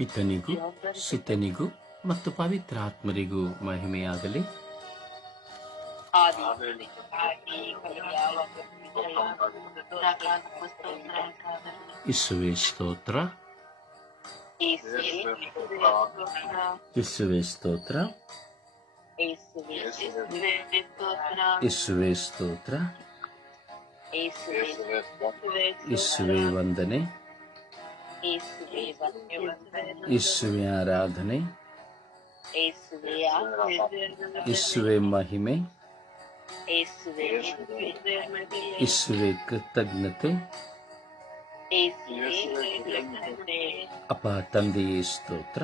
ಪಿತನಿಗೂ ಸುತನಿಗೂ ಮತ್ತು ಪವಿತ್ರಾತ್ಮರಿಗೂ ಮಹಿಮೆಯಾಗಲಿ. ಯೇಸುವೇ ಸ್ತೋತ್ರ, ಯೇಸುವೇ ಸ್ತೋತ್ರ, ಯೇಸುವೇ ಸ್ತೋತ್ರ, ಯೇಸುವೇ ವಂದನೆ, ಯೇಸುವೇ ಆರಾಧನೆ, ಯೇಸುವೇ ಮಹಿಮೆ, ಯೇಸುವೇ ಕೃತಜ್ಞತೆ. ಅಪ್ಪ ತಂದೆಯೇ ಸ್ತೋತ್ರ,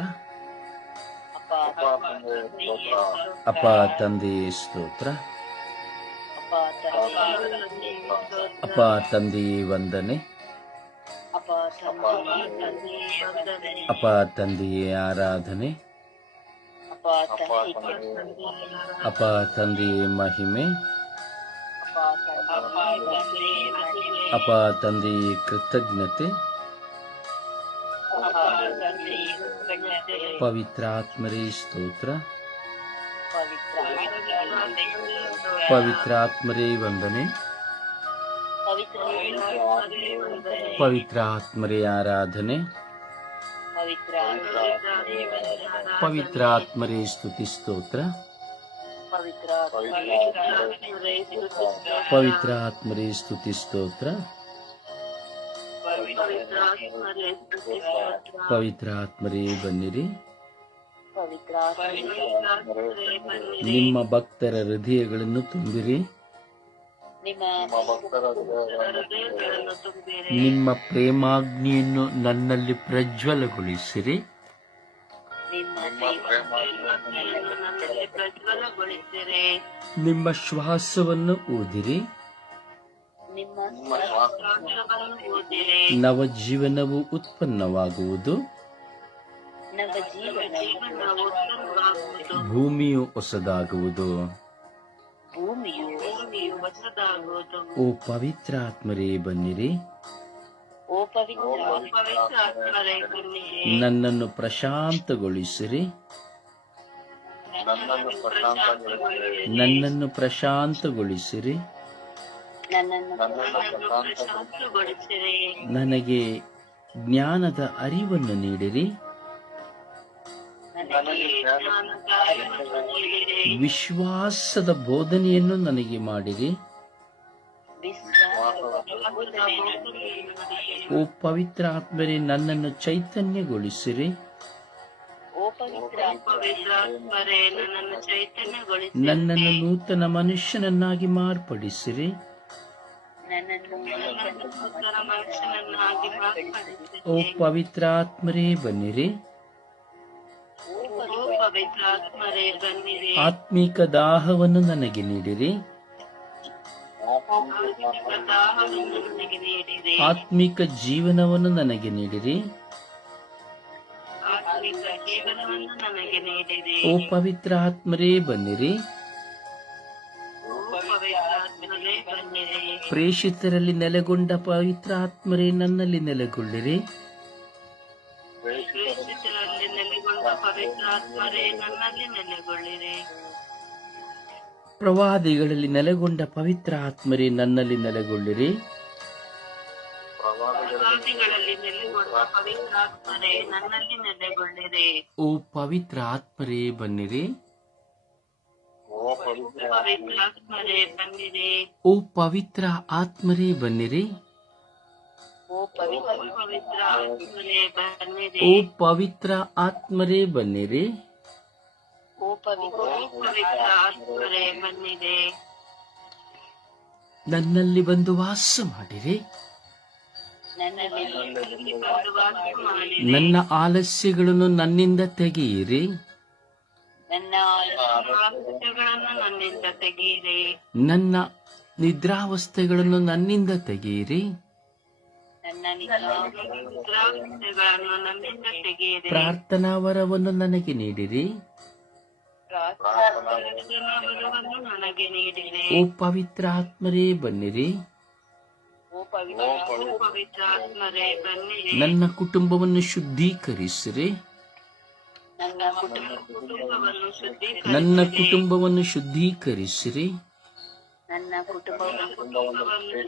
ಅಪ್ಪ ತಂದೆಯೇ ಸ್ತೋತ್ರ, ಅಪ್ಪ ತಂದೆಯೇ ವಂದನೆ, ಅಪ್ಪ ತಂದೆಯೇ ಆರಾಧನೆ, ಅಪ್ಪ ತಂದೆಯೇ ಮಹಿಮೆ, ಅಪ್ಪ ತಂದೆಯೇ ಕೃತಜ್ಞತೆ. ಪವಿತ್ರಾತ್ಮರೇ ಸ್ತೋತ್ರ, ಪವಿತ್ರಾತ್ಮರೇ ವಂದನೆ, ಪವಿತ್ರಾತ್ಮರೇ ಆರಾಧನೆ, ಪವಿತ್ರಾತ್ಮರೇ ಸ್ತುತಿ ಸ್ತೋತ್ರ, ಪವಿತ್ರಾತ್ಮರೇ ಸ್ತುತಿ ಸ್ತೋತ್ರ, ಪವಿತ್ರಾತ್ಮರೇ ಬನ್ನಿರಿ. ನಿಮ್ಮ ಭಕ್ತರ ಹೃದಯಗಳನ್ನು ತುಂಬಿರಿ, ನಿಮ್ಮ ಪ್ರೇಮಾಗ್ನಿಯನ್ನು ನನ್ನಲ್ಲಿ ಪ್ರಜ್ವಲಗೊಳಿಸಿರಿ, ನಿಮ್ಮ ಶ್ವಾಸವನ್ನು ಊದಿರಿ, ನವಜೀವನವು ಉತ್ಪನ್ನವಾಗುವುದು, ಭೂಮಿಯು ಹೊಸದಾಗುವುದು. ಓ ಪವಿತ್ರಾತ್ಮರೇ ಬನ್ನಿರಿ, ನನ್ನನ್ನು ಪ್ರಶಾಂತಗೊಳಿಸಿರಿ, ನನ್ನನ್ನು ಪ್ರಶಾಂತಗೊಳಿಸಿರಿ, ನನಗೆ ಜ್ಞಾನದ ಅರಿವನ್ನು ನೀಡಿರಿ, ವಿಶ್ವಾಸದ ಬೋಧನೆಯನ್ನು ನನಗೆ ಮಾಡಿರಿ. ಓ ಪವಿತ್ರಾತ್ಮರೇ ನನ್ನನ್ನು ಚೈತನ್ಯಗೊಳಿಸಿರಿ, ನನ್ನನ್ನು ನೂತನ ಮನುಷ್ಯನನ್ನಾಗಿ ಮಾರ್ಪಡಿಸಿರಿ. ಓ ಪವಿತ್ರಾತ್ಮರೇ ಬನ್ನಿರಿ, ಆತ್ಮಿಕ ದಾಹವನ್ನು ನನಗೆ ನೀಡಿರಿ, ಆತ್ಮಿಕ ಜೀವನವನ್ನು ನನಗೆ ನೀಡಿರಿ. ಓ ಪವಿತ್ರಾತ್ಮರೇ ಬನ್ನಿರಿ, ಪ್ರೇಷಿತರಲ್ಲಿ ನೆಲೆಗೊಂಡ ಪವಿತ್ರಾತ್ಮರೇ ನನ್ನಲ್ಲಿ ನೆಲೆಗೊಳ್ಳಿರಿ, ಪ್ರವಾದಿಗಳಲ್ಲಿ ನೆಲೆಗೊಂಡ ಪವಿತ್ರ ಆತ್ಮರೇ ನನ್ನಲ್ಲಿ ನೆಲೆಗೊಳ್ಳಿರಿ, ಓ ಪವಿತ್ರ ಆತ್ಮರೇ ಬನ್ನಿರಿ, ಓ ಪವಿತ್ರ ಆತ್ಮರೇ ಬನ್ನಿರಿ, ಓ ಪವಿತ್ರ ಆತ್ಮರೇ ಬನ್ನಿರಿ, ನನ್ನಲ್ಲಿ ಬಂದು ವಾಸ ಮಾಡಿರಿ, ನನ್ನ ಆಲಸ್ಯಗಳನ್ನು ನನ್ನಿಂದ ತೆಗೆಯಿರಿ, ನನ್ನ ನಿದ್ರಾವಸ್ಥೆಗಳನ್ನು ನನ್ನಿಂದ ತೆಗೆಯಿರಿ, ಪ್ರಾರ್ಥನಾ ವರವನ್ನು ನನಗೆ ನೀಡಿರಿ. ಓ ಪವಿತ್ರ ಆತ್ಮರೇ ಬನ್ನಿರಿ, ಪವಿತ್ರ ಆತ್ಮರೇ ಬನ್ನಿರಿ. ನನ್ನ ಕುಟುಂಬವನ್ನು ಶುದ್ಧೀಕರಿಸಿರಿ. ನನ್ನ ಕುಟುಂಬವನ್ನು ಶುದ್ಧೀಕರಿಸಿರಿ. ನನ್ನ ಕುಟುಂಬವನ್ನು ಶುದ್ಧೀಕರಿಸಿರಿ. ನನ್ನ ಕುಟುಂಬವನ್ನು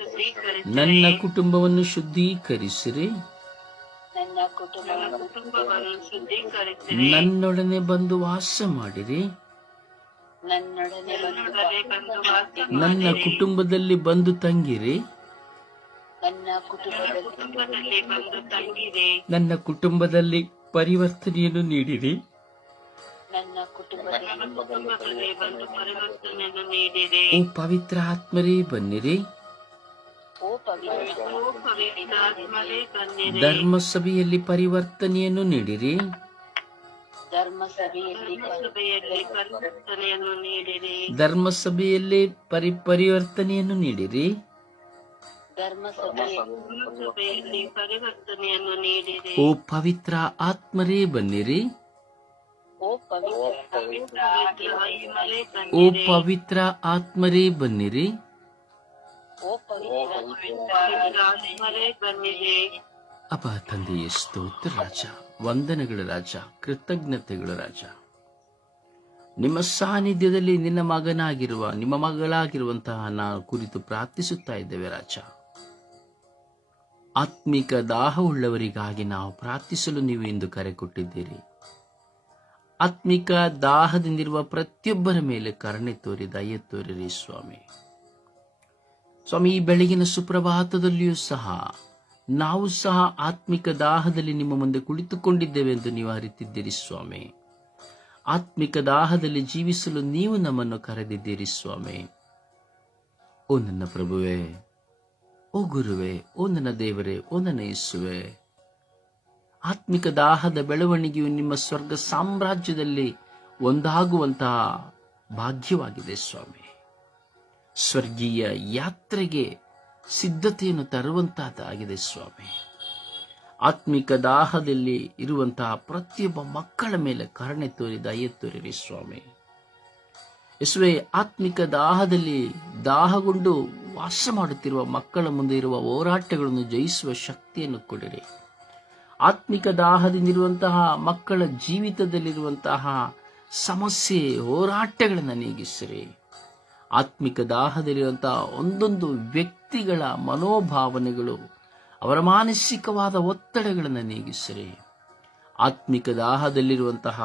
ಶುದ್ಧೀಕರಿಸಿರಿ. ನನ್ನ ಕುಟುಂಬವನ್ನು ಶುದ್ಧೀಕರಿಸಿರಿ. ನನ್ನ ಕುಟುಂಬವನ್ನು ಶುದ್ಧೀಕರಿಸಿರಿ. ನನ್ನೊಡನೆ ಬಂದು ವಾಸ ಮಾಡಿರಿ. ನನ್ನೊಡನೆ ಬಂದು ವಾಸ ನನ್ನ ಕುಟುಂಬದಲ್ಲಿ ಬಂದು ತಂಗಿರಿ. ನನ್ನ ಕುಟುಂಬದಲ್ಲಿ ಬಂದು ತಂಗಿರಿ. ನನ್ನ ಕುಟುಂಬದಲ್ಲಿ ಪರಿವರ್ತನೆಯನ್ನು ನೀಡಿರಿ. ನನ್ನ ಕುಟುಂಬದಲ್ಲಿ ಬಂದು ಪರಿವರ್ತನೆಯನ್ನು ನೀಡಿರಿ. ಓ ಪವಿತ್ರ ಆತ್ಮರೇ ಬನ್ನಿರಿ. ಓ ಪವಿತ್ರ ಆತ್ಮರೇ ಬನ್ನಿರಿ. ಧರ್ಮಸಭೆಯಲ್ಲಿ ಪರಿವರ್ತನೆಯನ್ನು ನೀಡಿರಿ. ಧರ್ಮಸಭೆಯಲ್ಲಿ ಪರಿವರ್ತನೆಯನ್ನು ನೀಡಿರಿ. ಧರ್ಮಸಭೆಯಲ್ಲಿ ಪರಿವರ್ತನೆಯನ್ನು ನೀಡಿರಿ. ಧರ್ಮಸಭೆಯಲ್ಲಿ ಪರಿವರ್ತನೆಯನ್ನು ನೀಡಿರಿ. ಓ ಪವಿತ್ರ ಆತ್ಮರೇ ಬನ್ನಿರಿ. ಓ ಪವಿತ್ರ ಆತ್ಮರೇ ಓ ಬನ್ನಿರಿ. ಪವಿತ್ರ ಆತ್ಮರೇ ಬನ್ನಿರಿ. ಓ ಪವಿತ್ರ ಆತ್ಮರೇ ಬನ್ನಿರಿ. ಅಪ್ಪ ತಂದೆಯ ಸ್ತೋತ್ರ ರಾಜ, ವಂದನೆಗಳ ರಾಜ, ಕೃತಜ್ಞತೆಗಳ ರಾಜ. ನಿಮ್ಮ ಸಾನ್ನಿಧ್ಯದಲ್ಲಿ ನಿನ್ನ ಮಗನಾಗಿರುವ ನಿಮ್ಮ ಮಗಳಾಗಿರುವಂತಹ ನಾವು ಕುರಿತು ಪ್ರಾರ್ಥಿಸುತ್ತಾ ಇದ್ದೇವೆ ರಾಜ. ಆತ್ಮಿಕ ದಾಹವುಳ್ಳವರಿಗಾಗಿ ನಾವು ಪ್ರಾರ್ಥಿಸಲು ನೀವು ಇಂದು ಕರೆ ಕೊಟ್ಟಿದ್ದೀರಿ. ಆತ್ಮಿಕ ದಾಹದಿಂದಿರುವ ಪ್ರತಿಯೊಬ್ಬರ ಮೇಲೆ ಕರುಣೆ ತೋರಿ ದಯೆ ತೋರಿರಿ ಸ್ವಾಮಿ. ಸ್ವಾಮಿ, ಈ ಬೆಳಗಿನ ಸುಪ್ರಭಾತದಲ್ಲಿಯೂ ಸಹ ನಾವು ಸಹ ಆತ್ಮಿಕ ದಾಹದಲ್ಲಿ ನಿಮ್ಮ ಮುಂದೆ ಕುಳಿತುಕೊಂಡಿದ್ದೇವೆ ಎಂದು ನೀವು ಅರಿತಿದ್ದೀರಿ ಸ್ವಾಮಿ. ಆತ್ಮಿಕ ದಾಹದಲ್ಲಿ ಜೀವಿಸಲು ನೀವು ನಮ್ಮನ್ನು ಕರೆದಿದ್ದೀರಿ ಸ್ವಾಮಿ. ಓ ನನ್ನ ಪ್ರಭುವೇ, ಓ ಗುರುವೇ, ಓ ನನ್ನ ದೇವರೇ, ಓ ನನ್ನ ಯೇಸುವೇ, ಆತ್ಮಿಕ ದಾಹದ ಬೆಳವಣಿಗೆಯು ನಿಮ್ಮ ಸ್ವರ್ಗ ಸಾಮ್ರಾಜ್ಯದಲ್ಲಿ ಒಂದಾಗುವಂತಹ ಭಾಗ್ಯವಾಗಿದೆ ಸ್ವಾಮಿ. ಸ್ವರ್ಗೀಯ ಯಾತ್ರೆಗೆ ಸಿದ್ಧತೆಯನ್ನು ತರುವಂತಹದ್ದಾಗಿದೆ ಸ್ವಾಮಿ. ಆತ್ಮಿಕ ದಾಹದಲ್ಲಿ ಇರುವಂತಹ ಪ್ರತಿಯೊಬ್ಬ ಮಕ್ಕಳ ಮೇಲೆ ಕರುಣೆ ತೋರಿ ದಯೆ ತೋರಿರಿ ಸ್ವಾಮಿ. ಯೇಸುವೇ, ಆತ್ಮಿಕ ದಾಹದಲ್ಲಿ ದಾಹಗೊಂಡು ವಾಸ ಮಾಡುತ್ತಿರುವ ಮಕ್ಕಳ ಮುಂದೆ ಇರುವ ಹೋರಾಟಗಳನ್ನು ಜಯಿಸುವ ಶಕ್ತಿಯನ್ನು ಕೊಡಿರಿ. ಆತ್ಮಿಕ ದಾಹದಿಂದಿರುವಂತಹ ಮಕ್ಕಳ ಜೀವಿತದಲ್ಲಿರುವಂತಹ ಸಮಸ್ಯೆ ಹೋರಾಟಗಳನ್ನು ನೀಗಿಸಿರಿ. ಆತ್ಮಿಕ ದಾಹದಲ್ಲಿರುವಂತಹ ಒಂದೊಂದು ವ್ಯಕ್ತಿಗಳ ಮನೋಭಾವನೆಗಳು, ಅವರ ಮಾನಸಿಕವಾದ ಒತ್ತಡಗಳನ್ನು ನೀಗಿಸಿರಿ. ಆತ್ಮಿಕ ದಾಹದಲ್ಲಿರುವಂತಹ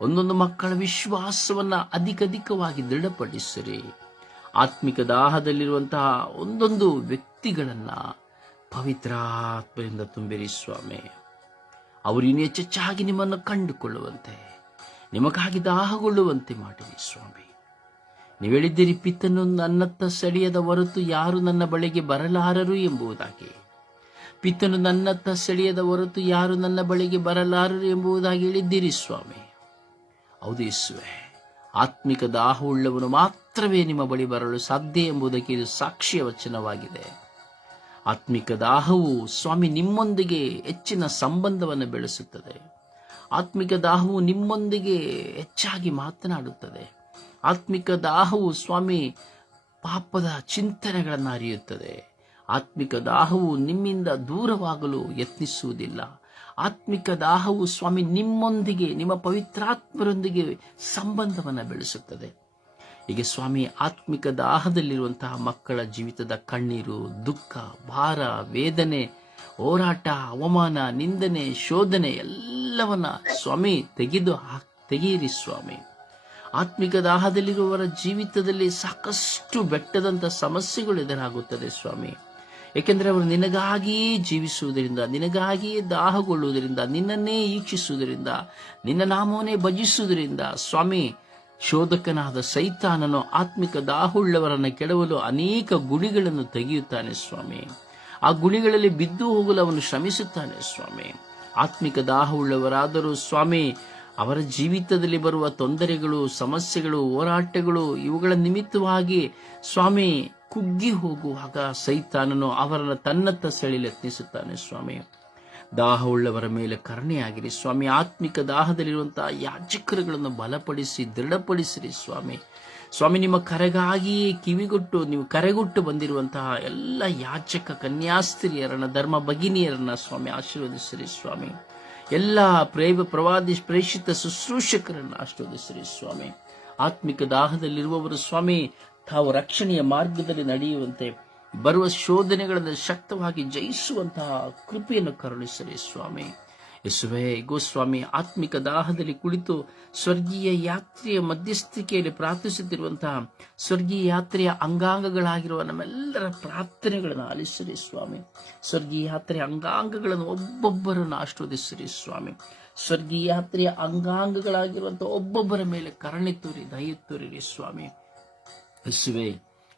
ಒಂದೊಂದು ಮಕ್ಕಳ ವಿಶ್ವಾಸವನ್ನು ಅಧಿಕವಾಗಿ ದೃಢಪಡಿಸಿರಿ. ಆತ್ಮಿಕ ದಾಹದಲ್ಲಿರುವಂತಹ ಒಂದೊಂದು ವ್ಯಕ್ತಿಗಳನ್ನ ಪವಿತ್ರಾತ್ಮರಿಂದ ತುಂಬಿರಿ ಸ್ವಾಮಿ. ಅವರು ಇನ್ನೂ ಹೆಚ್ಚೆಚ್ಚಾಗಿ ನಿಮ್ಮನ್ನು ಕಂಡುಕೊಳ್ಳುವಂತೆ, ನಿಮಗಾಗಿ ದಾಹಗೊಳ್ಳುವಂತೆ ಮಾಡಿರಿ ಸ್ವಾಮಿ. ನೀವು ಹೇಳಿದ್ದೀರಿ, ಪಿತನು ನನ್ನತ್ತ ಸೆಳೆಯದ ಹೊರತು ಯಾರು ನನ್ನ ಬಳಿಗೆ ಬರಲಾರರು ಎಂಬುದಾಗಿ. ಪಿತನು ನನ್ನತ್ತ ಸೆಳೆಯದ ಹೊರತು ಯಾರು ನನ್ನ ಬಳಿಗೆ ಬರಲಾರರು ಎಂಬುದಾಗಿ ಹೇಳಿದ್ದೀರಿ ಸ್ವಾಮಿ. ಹೌದು ಯೇಸುವೆ, ಆತ್ಮಿಕ ದಾಹವುಳ್ಳವನು ಮಾತ್ರವೇ ನಿಮ್ಮ ಬಳಿ ಬರಲು ಸಾಧ್ಯ ಎಂಬುದಕ್ಕೆ ಇದು ಸಾಕ್ಷಿಯ ವಚನವಾಗಿದೆ. ಆತ್ಮಿಕ ದಾಹವು ಸ್ವಾಮಿ ನಿಮ್ಮೊಂದಿಗೆ ಹೆಚ್ಚಿನ ಸಂಬಂಧವನ್ನು ಬೆಳೆಸುತ್ತದೆ. ಆತ್ಮಿಕ ದಾಹವು ನಿಮ್ಮೊಂದಿಗೆ ಹೆಚ್ಚಾಗಿ ಮಾತನಾಡುತ್ತದೆ. ಆತ್ಮಿಕ ದಾಹವು ಸ್ವಾಮಿ ಪಾಪದ ಚಿಂತನೆಗಳನ್ನು ಅರಿಯುತ್ತದೆ. ಆತ್ಮಿಕ ದಾಹವು ನಿಮ್ಮಿಂದ ದೂರವಾಗಲು ಯತ್ನಿಸುವುದಿಲ್ಲ. ಆತ್ಮಿಕ ದಾಹವು ಸ್ವಾಮಿ ನಿಮ್ಮೊಂದಿಗೆ, ನಿಮ್ಮ ಪವಿತ್ರಾತ್ಮರೊಂದಿಗೆ ಸಂಬಂಧವನ್ನು ಬೆಳೆಸುತ್ತದೆ. ಹೀಗೆ ಸ್ವಾಮಿ, ಆತ್ಮಿಕ ದಾಹದಲ್ಲಿರುವಂತಹ ಮಕ್ಕಳ ಜೀವಿತದ ಕಣ್ಣೀರು, ದುಃಖ, ಭಾರ, ವೇದನೆ, ಹೋರಾಟ, ಅವಮಾನ, ನಿಂದನೆ, ಶೋಧನೆ ಎಲ್ಲವನ್ನ ಸ್ವಾಮಿ ತೆಗೆಯಿರಿ ಸ್ವಾಮಿ. ಆತ್ಮಿಕ ದಾಹದಲ್ಲಿರುವವರ ಜೀವಿತದಲ್ಲಿ ಸಾಕಷ್ಟು ಬೆಟ್ಟದಂತ ಸಮಸ್ಯೆಗಳು ಎದುರಾಗುತ್ತದೆ ಸ್ವಾಮಿ. ಏಕೆಂದರೆ ಅವರು ನಿನಗಾಗಿಯೇ ಜೀವಿಸುವುದರಿಂದ, ನಿನಗಾಗಿಯೇ ದಾಹಗೊಳ್ಳುವುದರಿಂದ, ನಿನ್ನನ್ನೇ ಈಕ್ಷಿಸುವುದರಿಂದ, ನಿನ್ನ ನಾಮವನ್ನೇ ಭಜಿಸುವುದರಿಂದ ಸ್ವಾಮಿ, ಶೋಧಕನಾದ ಸೈತಾನನು ಆತ್ಮಿಕ ದಾಹವುಳ್ಳವರನ್ನು ಕೆಡವಲು ಅನೇಕ ಗುಳಿಗಳನ್ನು ತೆಗೆಯುತ್ತಾನೆ ಸ್ವಾಮಿ. ಆ ಗುಳಿಗಳಲ್ಲಿ ಬಿದ್ದು ಹೋಗಲು ಅವನು ಶ್ರಮಿಸುತ್ತಾನೆ ಸ್ವಾಮಿ. ಆತ್ಮಿಕ ದಾಹವುಳ್ಳವರಾದರೂ ಸ್ವಾಮಿ, ಅವರ ಜೀವಿತದಲ್ಲಿ ಬರುವ ತೊಂದರೆಗಳು, ಸಮಸ್ಯೆಗಳು, ಹೋರಾಟಗಳು ಇವುಗಳ ನಿಮಿತ್ತವಾಗಿ ಸ್ವಾಮಿ ಕುಗ್ಗಿ ಹೋಗುವಾಗ ಸೈತಾನನು ಅವರನ್ನು ತನ್ನತ್ತ ಸೆಳೆಯಲು ಯತ್ನಿಸುತ್ತಾನೆ ಸ್ವಾಮಿ. ದಾಹವುಳ್ಳವರ ಮೇಲೆ ಕರುಣೆಯಾಗಿರಿ ಸ್ವಾಮಿ. ಆತ್ಮಿಕ ದಾಹದಲ್ಲಿರುವಂತಹ ಯಾಜಕರುಗಳನ್ನು ಬಲಪಡಿಸಿ ದೃಢಪಡಿಸಿರಿ ಸ್ವಾಮಿ. ಸ್ವಾಮಿ, ನಿಮ್ಮ ಕರೆಗಾಗಿ ಕಿವಿಗೊಟ್ಟು ನೀವು ಕರೆಗೊಟ್ಟು ಬಂದಿರುವಂತಹ ಎಲ್ಲ ಯಾಚಕ ಕನ್ಯಾಸ್ತ್ರೀಯರನ್ನ, ಧರ್ಮ ಭಗಿನಿಯರನ್ನ ಸ್ವಾಮಿ ಆಶೀರ್ವದಿಸಿರಿ ಸ್ವಾಮಿ. ಎಲ್ಲ ಪ್ರವಾದಿ ಪ್ರೇಷಿತ ಶುಶ್ರೂಷಕರನ್ನ ಆಶೀರ್ವದಿಸಿರಿ ಸ್ವಾಮಿ. ಆತ್ಮಿಕ ದಾಹದಲ್ಲಿರುವವರು ಸ್ವಾಮಿ ತಾವು ರಕ್ಷಣೆಯ ಮಾರ್ಗದಲ್ಲಿ ನಡೆಯುವಂತೆ, ಬರುವ ಶೋಧನೆಗಳನ್ನು ಶಕ್ತವಾಗಿ ಜಯಿಸುವಂತಹ ಕೃಪೆಯನ್ನು ಕರುಣಿಸಿರಿ ಸ್ವಾಮಿ. ಯೇಸುವೇ, ಗೋಸ್ವಾಮಿ, ಆತ್ಮಿಕ ದಾಹದಲ್ಲಿ ಕುಳಿತು ಸ್ವರ್ಗೀಯ ಯಾತ್ರೆಯ ಮಧ್ಯಸ್ಥಿಕೆಯಲ್ಲಿ ಪ್ರಾರ್ಥಿಸುತ್ತಿರುವಂತಹ ಸ್ವರ್ಗೀಯ ಯಾತ್ರೆಯ ಅಂಗಾಂಗಗಳಾಗಿರುವ ನಮ್ಮೆಲ್ಲರ ಪ್ರಾರ್ಥನೆಗಳನ್ನು ಆಲಿಸಿರಿ ಸ್ವಾಮಿ. ಸ್ವರ್ಗೀಯ ಯಾತ್ರೆಯ ಅಂಗಾಂಗಗಳನ್ನು ಒಬ್ಬೊಬ್ಬರನ್ನು ಆಶೀರ್ವದಿಸಿರಿ ಸ್ವಾಮಿ. ಸ್ವರ್ಗೀಯ ಯಾತ್ರೆಯ ಅಂಗಾಂಗಗಳಾಗಿರುವಂತಹ ಒಬ್ಬೊಬ್ಬರ ಮೇಲೆ ಕರುಣೆ ತೋರಿ ದಯ ತೋರಿರಿ ಸ್ವಾಮಿ. ಯೇಸುವೇ,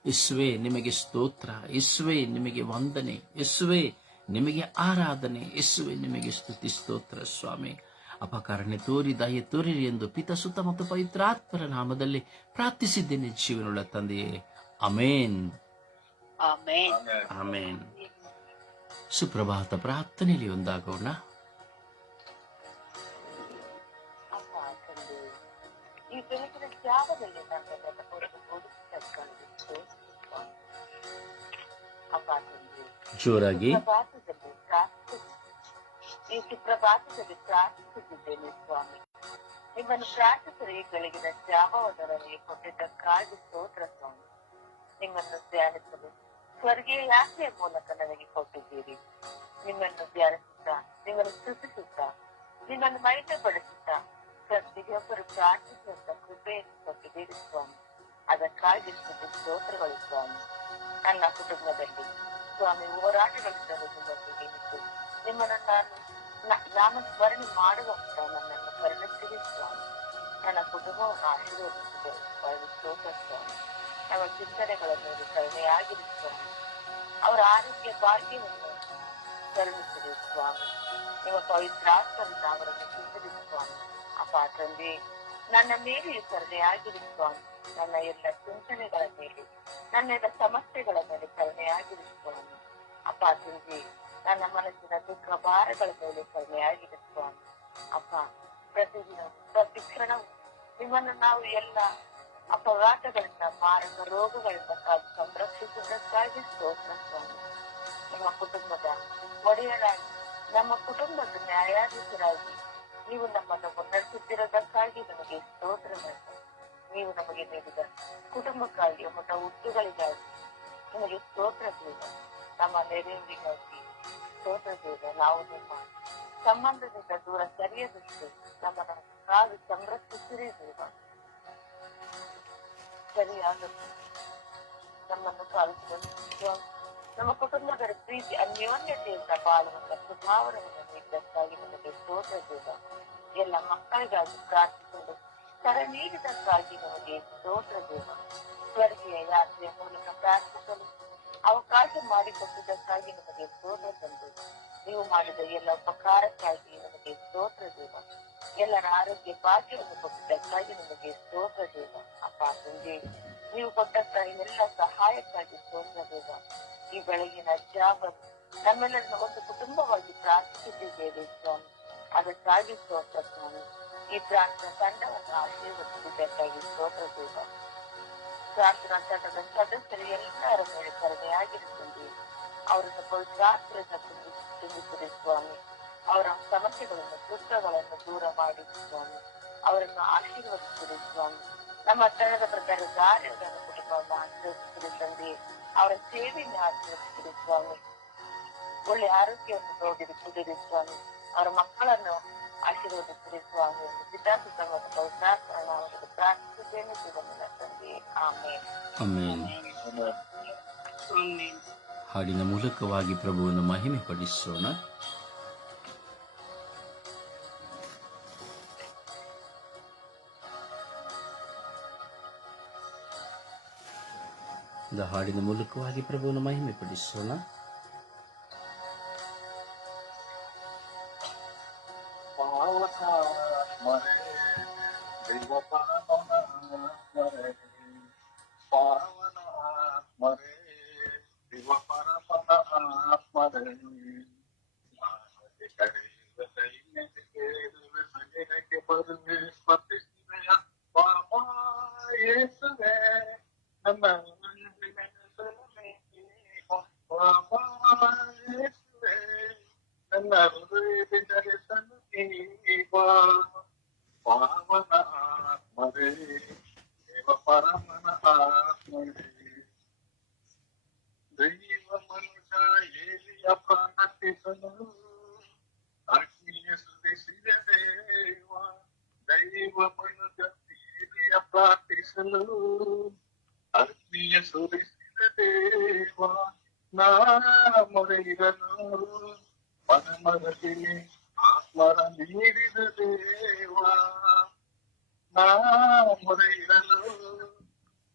ಯೇಸುವೇ ನಿಮಗೆ ಸ್ತೋತ್ರ. ಯೇಸುವೇ ನಿಮಗೆ ವಂದನೆ. ಯೇಸುವೇ ನಿಮಗೆ ಆರಾಧನೆ. ಯೇಸುವೇ ನಿಮಗೆ ಸ್ತುತಿ ಸ್ತೋತ್ರ ಸ್ವಾಮಿ. ಅಪಕರಣೆ ತೋರಿ ದಯೆ ತೋರಿರಿ ಎಂದು ಪಿತ, ಸುತ ಮತ್ತು ಪವಿತ್ರಾತ್ಮರ ನಾಮದಲ್ಲಿ ಪ್ರಾರ್ಥಿಸಿದ್ದೇನೆ ಜೀವನುಳ್ಳ ತಂದೆಯೇ, ಅಮೇನ್ ಆಮೇನ್. ಸುಪ್ರಭಾತ ಪ್ರಾರ್ಥನೆಯಲ್ಲಿ ಒಂದಾಗೋಣ. ಈ ಬೆಳಗಿನ ಜಾವದಲ್ಲಿ ನನ್ನನ್ನು ಜೋರಾಗಿ ಈ ಸುಪ್ರಭಾತದಲ್ಲಿ ಪ್ರಾರ್ಥಿಸುತ್ತಿದ್ದೇನೆ ಸ್ವಾಮಿ. ನಿಮ್ಮನ್ನು ಪ್ರಾರ್ಥಿಸಲು ಈ ಬೆಳಗಿನ ಜಾವವದರಲ್ಲಿ ಕೊಟ್ಟಿದ್ದಕ್ಕಾಗಿ ಸ್ತೋತ್ರ ಸ್ವಾಮಿ. ನಿಮ್ಮನ್ನು ಧ್ಯಾನಿಸಲು ಸ್ವರ್ಗೀಯ ಯಾತ್ರೆಯ ಮೂಲಕ ನನಗೆ ಕೊಟ್ಟಿದ್ದೀರಿ. ನಿಮ್ಮನ್ನು ಧ್ಯಾನಿಸುತ್ತಾ, ನಿಮ್ಮನ್ನು ಸ್ತುತಿಸುತ್ತಾ, ನಿಮ್ಮನ್ನು ಮಹಿಮೆಪಡಿಸುತ್ತಾ ಪ್ರತಿಯೊಬ್ಬರು ಪ್ರಾರ್ಥಿಸುವಂತ ಕೃಪೆಯನ್ನು ಕೊಟ್ಟಿದ್ದೀರಿ ಸ್ವಾಮಿ. ಅದಕ್ಕಾಗಿ ಸ್ತೋತ್ರಗಳು ಸ್ವಾಮಿ. ನನ್ನ ಕುಟುಂಬದಲ್ಲಿ ಸ್ವಾಮಿ ಹೋರಾಟಗಳಿಂದ ನಿಮ್ಮೊಂದಿಗೆ ಇದ್ದು ನಿಮ್ಮನ್ನು ನಾಮಸ್ಮರಣೆ ಮಾಡುವಂತ ನನ್ನನ್ನು ಕರುಣಿಸಿರಿ ಸ್ವಾಮಿ. ನನ್ನ ಕುಟುಂಬವನ್ನು ಆಶೀರ್ವದಿಸಿದೆ ಸ್ತೋತ್ರ ಸ್ವಾಮಿ. ನಮ್ಮ ಚಿಂತನೆಗಳ ಮೇಲೆ ಕರುಣೆಯಾಗಿರಿ ಸ್ವಾಮಿ. ಅವರ ಆರೋಗ್ಯ ಭಾಗ್ಯವನ್ನು ಕರುಣಿಸಿರಿ ಸ್ವಾಮಿ. ನಿಮ್ಮ ಪವಿತ್ರಾತ್ಮರಿಂದ ಅವರನ್ನು ಚಿಂತಿರಿ ಸ್ವಾಮಿ. ಅಪ್ಪ ತಂದೆ, ನನ್ನ ಮೇಲೆಯೂ ಕರುಣೆಯಾಗಿರಿ ಸ್ವಾಮಿ. ನನ್ನ ಎಲ್ಲ ಚಿಂತನೆಗಳ ಮೇಲೆ, ನನ್ನ ಎಲ್ಲ ಸಮಸ್ಯೆಗಳ ಮೇಲೆ ಕರುಣೆಯಾಗಿರಿ ಸ್ವಾಮಿ. ಅಪ್ಪ ತಂದೆ, ನನ್ನ ಮನಸ್ಸಿನ ದುಃಖ ಭಾರಗಳ ಮೇಲೆ ಕರುಣೆಯಾಗಿರಿ ಸ್ವಾಮಿ. ಅಪ್ಪ, ಪ್ರತಿದಿನ ಪ್ರತಿ ಕ್ಷಣವು ನಿಮ್ಮನ್ನು ನಾವು ಎಲ್ಲ ಅಪಘಾತಗಳಿಂದ, ಮಾರಕ ರೋಗಗಳಿಂದ ಕಾದು ಸಂರಕ್ಷಿಸುವುದಕ್ಕಾಗಿ ಸ್ತೋತ್ರ ಸ್ವಾಮಿ. ನಿಮ್ಮ ಕುಟುಂಬದ ಒಡೆಯರಾಗಿ, ನಮ್ಮ ಕುಟುಂಬದ ನ್ಯಾಯಾಧೀಶರಾಗಿ ನೀವು ನಮ್ಮನ್ನು ಮುನ್ನಡೆಸುತ್ತಿರೋದಕ್ಕಾಗಿ ನಮಗೆ ಸ್ತೋತ್ರಗಳು. ನೀವು ನಮಗೆ ನೀಡಿದ ಕುಟುಂಬಕ್ಕಾಗಿ, ಹೊಸ ಹುಟ್ಟುಗಳಿಗಾಗಿ ನಿಮಗೆ ಸ್ತೋತ್ರ ದೇವ. ನಮ್ಮ ನೆರೆಯವರಿಗಾಗಿ ಸ್ತೋತ್ರ ದೇವ. ನಾವು ನಿಮ್ಮ ಸಂಬಂಧದಿಂದ ದೂರ ಸರಿಯದಷ್ಟು ನಮ್ಮನ್ನು ಕಾದು ಸಂರಕ್ಷಿಸಿರಿ ದೇವ. ಸರಿಯಾದ ನಮ್ಮನ್ನು ಕಾಲಿಸುವ ನಮ್ಮ ಕುಟುಂಬದ ಪ್ರೀತಿ ಅನ್ಯೋನ್ಯತೆಯಿಂದ ಬಾಳುವಂತ ಸ್ವಭಾವವನ್ನು ನೀಡಿದ್ದಕ್ಕಾಗಿ ನಮಗೆ ಸ್ತೋತ್ರ ದೇವ. ಎಲ್ಲ ಮಕ್ಕಳಿಗಾಗಿ ಪ್ರಾರ್ಥಿಸಲು ಕರೆ ನೀಡಿದಕ್ಕಾಗಿ ನಮಗೆ ಸ್ತೋತ್ರ ದೇವ. ಸ್ವರ್ಗೀಯ ಯಾತ್ರೆಯ ಮೂಲಕ ಪ್ರಾರ್ಥಿಸಲು ಅವಕಾಶ ಮಾಡಿಕೊಟ್ಟಿದ್ದಕ್ಕಾಗಿ ನಮಗೆ ಸ್ತೋತ್ರ ತಂದೆ. ನೀವು ಮಾಡಿದ ಎಲ್ಲ ಉಪಕಾರಕ್ಕಾಗಿ ನಮಗೆ ಸ್ತೋತ್ರ ದೇವ. ಎಲ್ಲರ ಆರೋಗ್ಯ ಭಾಗ್ಯವನ್ನು ಕೊಟ್ಟಿದ್ದಕ್ಕಾಗಿ ನಮಗೆ ಸ್ತೋತ್ರ ದೇವ. ಅಪ್ಪ ತಂದೆ, ನೀವು ಕೊಟ್ಟಂತ ಎಲ್ಲ ಸಹಾಯಕ್ಕಾಗಿ ಸ್ತೋತ್ರ ದೇವ. ಈ ಬೆಳಗಿನ ಜಾವ ನಮ್ಮೆಲ್ಲರನ್ನ ಒಂದು ಕುಟುಂಬವಾಗಿ ಪ್ರಾರ್ಥಿಸಿದ್ದೇವೆ ಸ್ವಾಮಿ. ಅದಕ್ಕಾಗಿ ಸ್ತೋತ್ರ ಸ್ವಾಮಿ. ಈ ಪ್ರಾರ್ಥನಾ ತಂಡವನ್ನು ಆಶೀರ್ವದಿಸಿದ್ದಕ್ಕಾಗಿ ಸ್ತೋತ್ರ ದೇವ. ಪ್ರಾರ್ಥನಾ ತಂಡದ ಸದಸ್ಯರು ಎಲ್ಲರ ಮೇಲೆ ಕರುಣೆಯಾಗಿರುತ್ತದೆ. ಅವರನ್ನು ಪವಿತ್ರಾತ್ಮರಿಂದ ತುಂಬಿಸಿರಿ ಸ್ವಾಮಿ. ಅವರ ಸಮಸ್ಯೆಗಳನ್ನು, ದುಃಖಗಳನ್ನು ದೂರ ಮಾಡಿ ಸ್ವಾಮಿ. ಅವರನ್ನು ಆಶೀರ್ವದಿಸಿರಿ ಸ್ವಾಮಿ. ನಮ್ಮ ತಂಡದ ಪ್ರಕಾರ ಕಾರ್ಯಗಳನ್ನು ಕುಟುಂಬವನ್ನು ಆಶೀರ್ವದಿಸಿರಿ ತಂದೆ. ಅವರ ಸೇವೆಯನ್ನು ಆಶೀರ್ವದಿಸಿರಿ ಸ್ವಾಮಿ. ಒಳ್ಳೆ ಆರೋಗ್ಯವನ್ನು ನೋಡಿರಿ ಸ್ವಾಮಿ. ಅವರ ಮಕ್ಕಳನ್ನು ಆಶೀರ್ವದಿಸಿರಿ ಸ್ವಾಮಿ. ಪಿತಾಸುತ ಮತ್ತು ಪವಿತ್ರಾತ್ಮನ ನಾಮದಲ್ಲಿ ಪ್ರಾರ್ಥಿಸುತ್ತೇನೆ ಜೀವನ ತಂದೆ. ಆಮೇನ್. ಆಮೇನ್. ಹಾಡಿನ ಮೂಲಕವಾಗಿ ಪ್ರಭುವನ್ನು ಮಹಿಮೆ ಪಡಿಸೋಣ. ಹಾಡಿನ ಮೂಲಕವಾಗಿ ಪ್ರಭುವನ್ನು ಮಹಿಮೆ ಪಡಿಸೋಣ. ಸ್ಪರ್ಶಿಸುವೆಯ ಬಾಬಾ ಯೇಸುವೆ ನನ್ನ ಬಾಬಾ ಯೇಸುವೆ ನನ್ನ ಹೃದಯದಿಂದ ಸನ್ನಿಧಿ ಪಾವನ ಆತ್ಮರೇ ದೇವ ಪರಮನ ಆತ್ಮರೇ ದೈವ ಮನುಷ್ಯ ಏಲಿಯ ಪ್ರಾರ್ಥಿಸಲು ಅಗ್ನಿಯ ಸುರಿಸಿದ ದೇವ ದೈವ ಮನುಷ್ಯ ಏಲಿಯ ಪ್ರಾರ್ಥಿಸಲು ಅಗ್ನಿಯ ಸುರಿಸಿದ ದೇವ ನಾ ಮೊರೆಯಿರಲು ಮನಮರದಲ್ಲಿ ಆತ್ಮರ ನೀಡಿದ ದೇವ ನಾ ಮೊರೆಯಿರಲು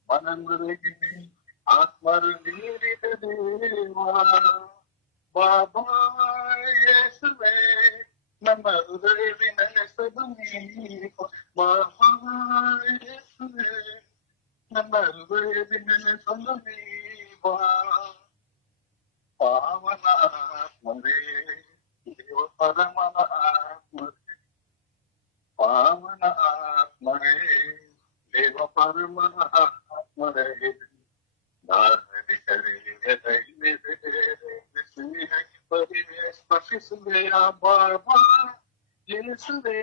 ಮನಮರದಲ್ಲಿ ಆತ್ಮರು ನೀಡಿದ ದೇವ ಬಾಬಾ ಯೇಸುವೆ ನಮ್ಮ ಹೃದಯದಿ ನೆಲೆಸಲು ನೀವ ಬಾಬಾ ಯೇಸುವೆ ನಮ್ಮ ಹೃದಯದಿ ನೆಲೆಸಲು ನೀವ ಪಾವನ ಆತ್ಮರೇ ದೇವ ಪರಮನ ಆತ್ಮರೇ ಪಾವನ ಆತ್ಮರೇ ದೇವ ಪರಮನ ಆತ್ಮರೇ ಸ್ಪರ್ಶಿಸುವೆಯ ಬಾಬಾ ಯೇಸುವೆ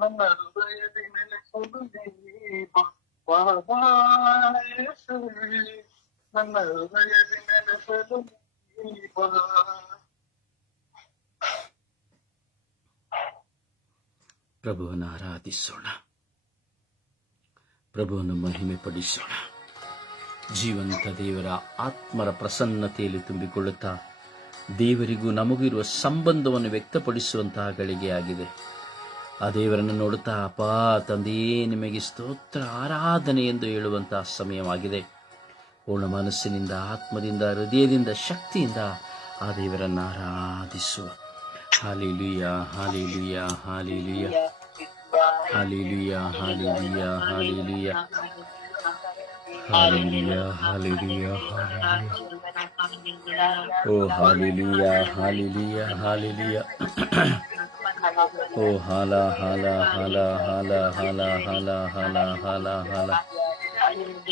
ನನ್ನ ಹೃದಯದಿ ನೆಲೆಸಲು ನೀವ ಬಾಬಾ ಯೇಸುವೆ ನನ್ನ ಹೃದಯದಿ ನೆಲೆಸಲು ನೀವ ಪ್ರಭುವನ್ನು ಆರಾಧಿಸೋಣ, ಪ್ರಭುವನ್ನು ಮಹಿಮೆ ಪಡಿಸೋಣ. ಜೀವಂತ ದೇವರ ಆತ್ಮರ ಪ್ರಸನ್ನತೆಯಲ್ಲಿ ತುಂಬಿಕೊಳ್ಳುತ್ತಾ ದೇವರಿಗೂ ನಮಗೂ ಇರುವ ಸಂಬಂಧವನ್ನು ವ್ಯಕ್ತಪಡಿಸುವಂತಹ ಗಳಿಗೆಯಾಗಿದೆ. ಆ ದೇವರನ್ನು ನೋಡುತ್ತಾ ಅಪಾ ತಂದೆಯೇ ನಿಮಗೆ ಸ್ತೋತ್ರ ಆರಾಧನೆ ಎಂದು ಹೇಳುವಂತಹ ಸಮಯವಾಗಿದೆ. ಪೂರ್ಣ ಮನಸ್ಸಿನಿಂದ, ಆತ್ಮದಿಂದ, ಹೃದಯದಿಂದ, ಶಕ್ತಿಯಿಂದ ಆ ದೇವರನ್ನು ಆರಾಧಿಸುವ. Hallelujah, hallelujah, hallelujah, hallelujah, hallelujah, hallelujah, hallelujah, hallelujah, hallelujah. ಓ ಹಾಲೆಲೂಯಾ, ಹಾಲೆಲೂಯಾ, ಹಾಲೆಲೂಯಾ. ಓ ಹಾಲ ಹಾಲ ಹಾಲ ಹಾಲ ಹಾಲ ಹಾಲ ಹಾಲ ಹಾಲ ಹಾಲ.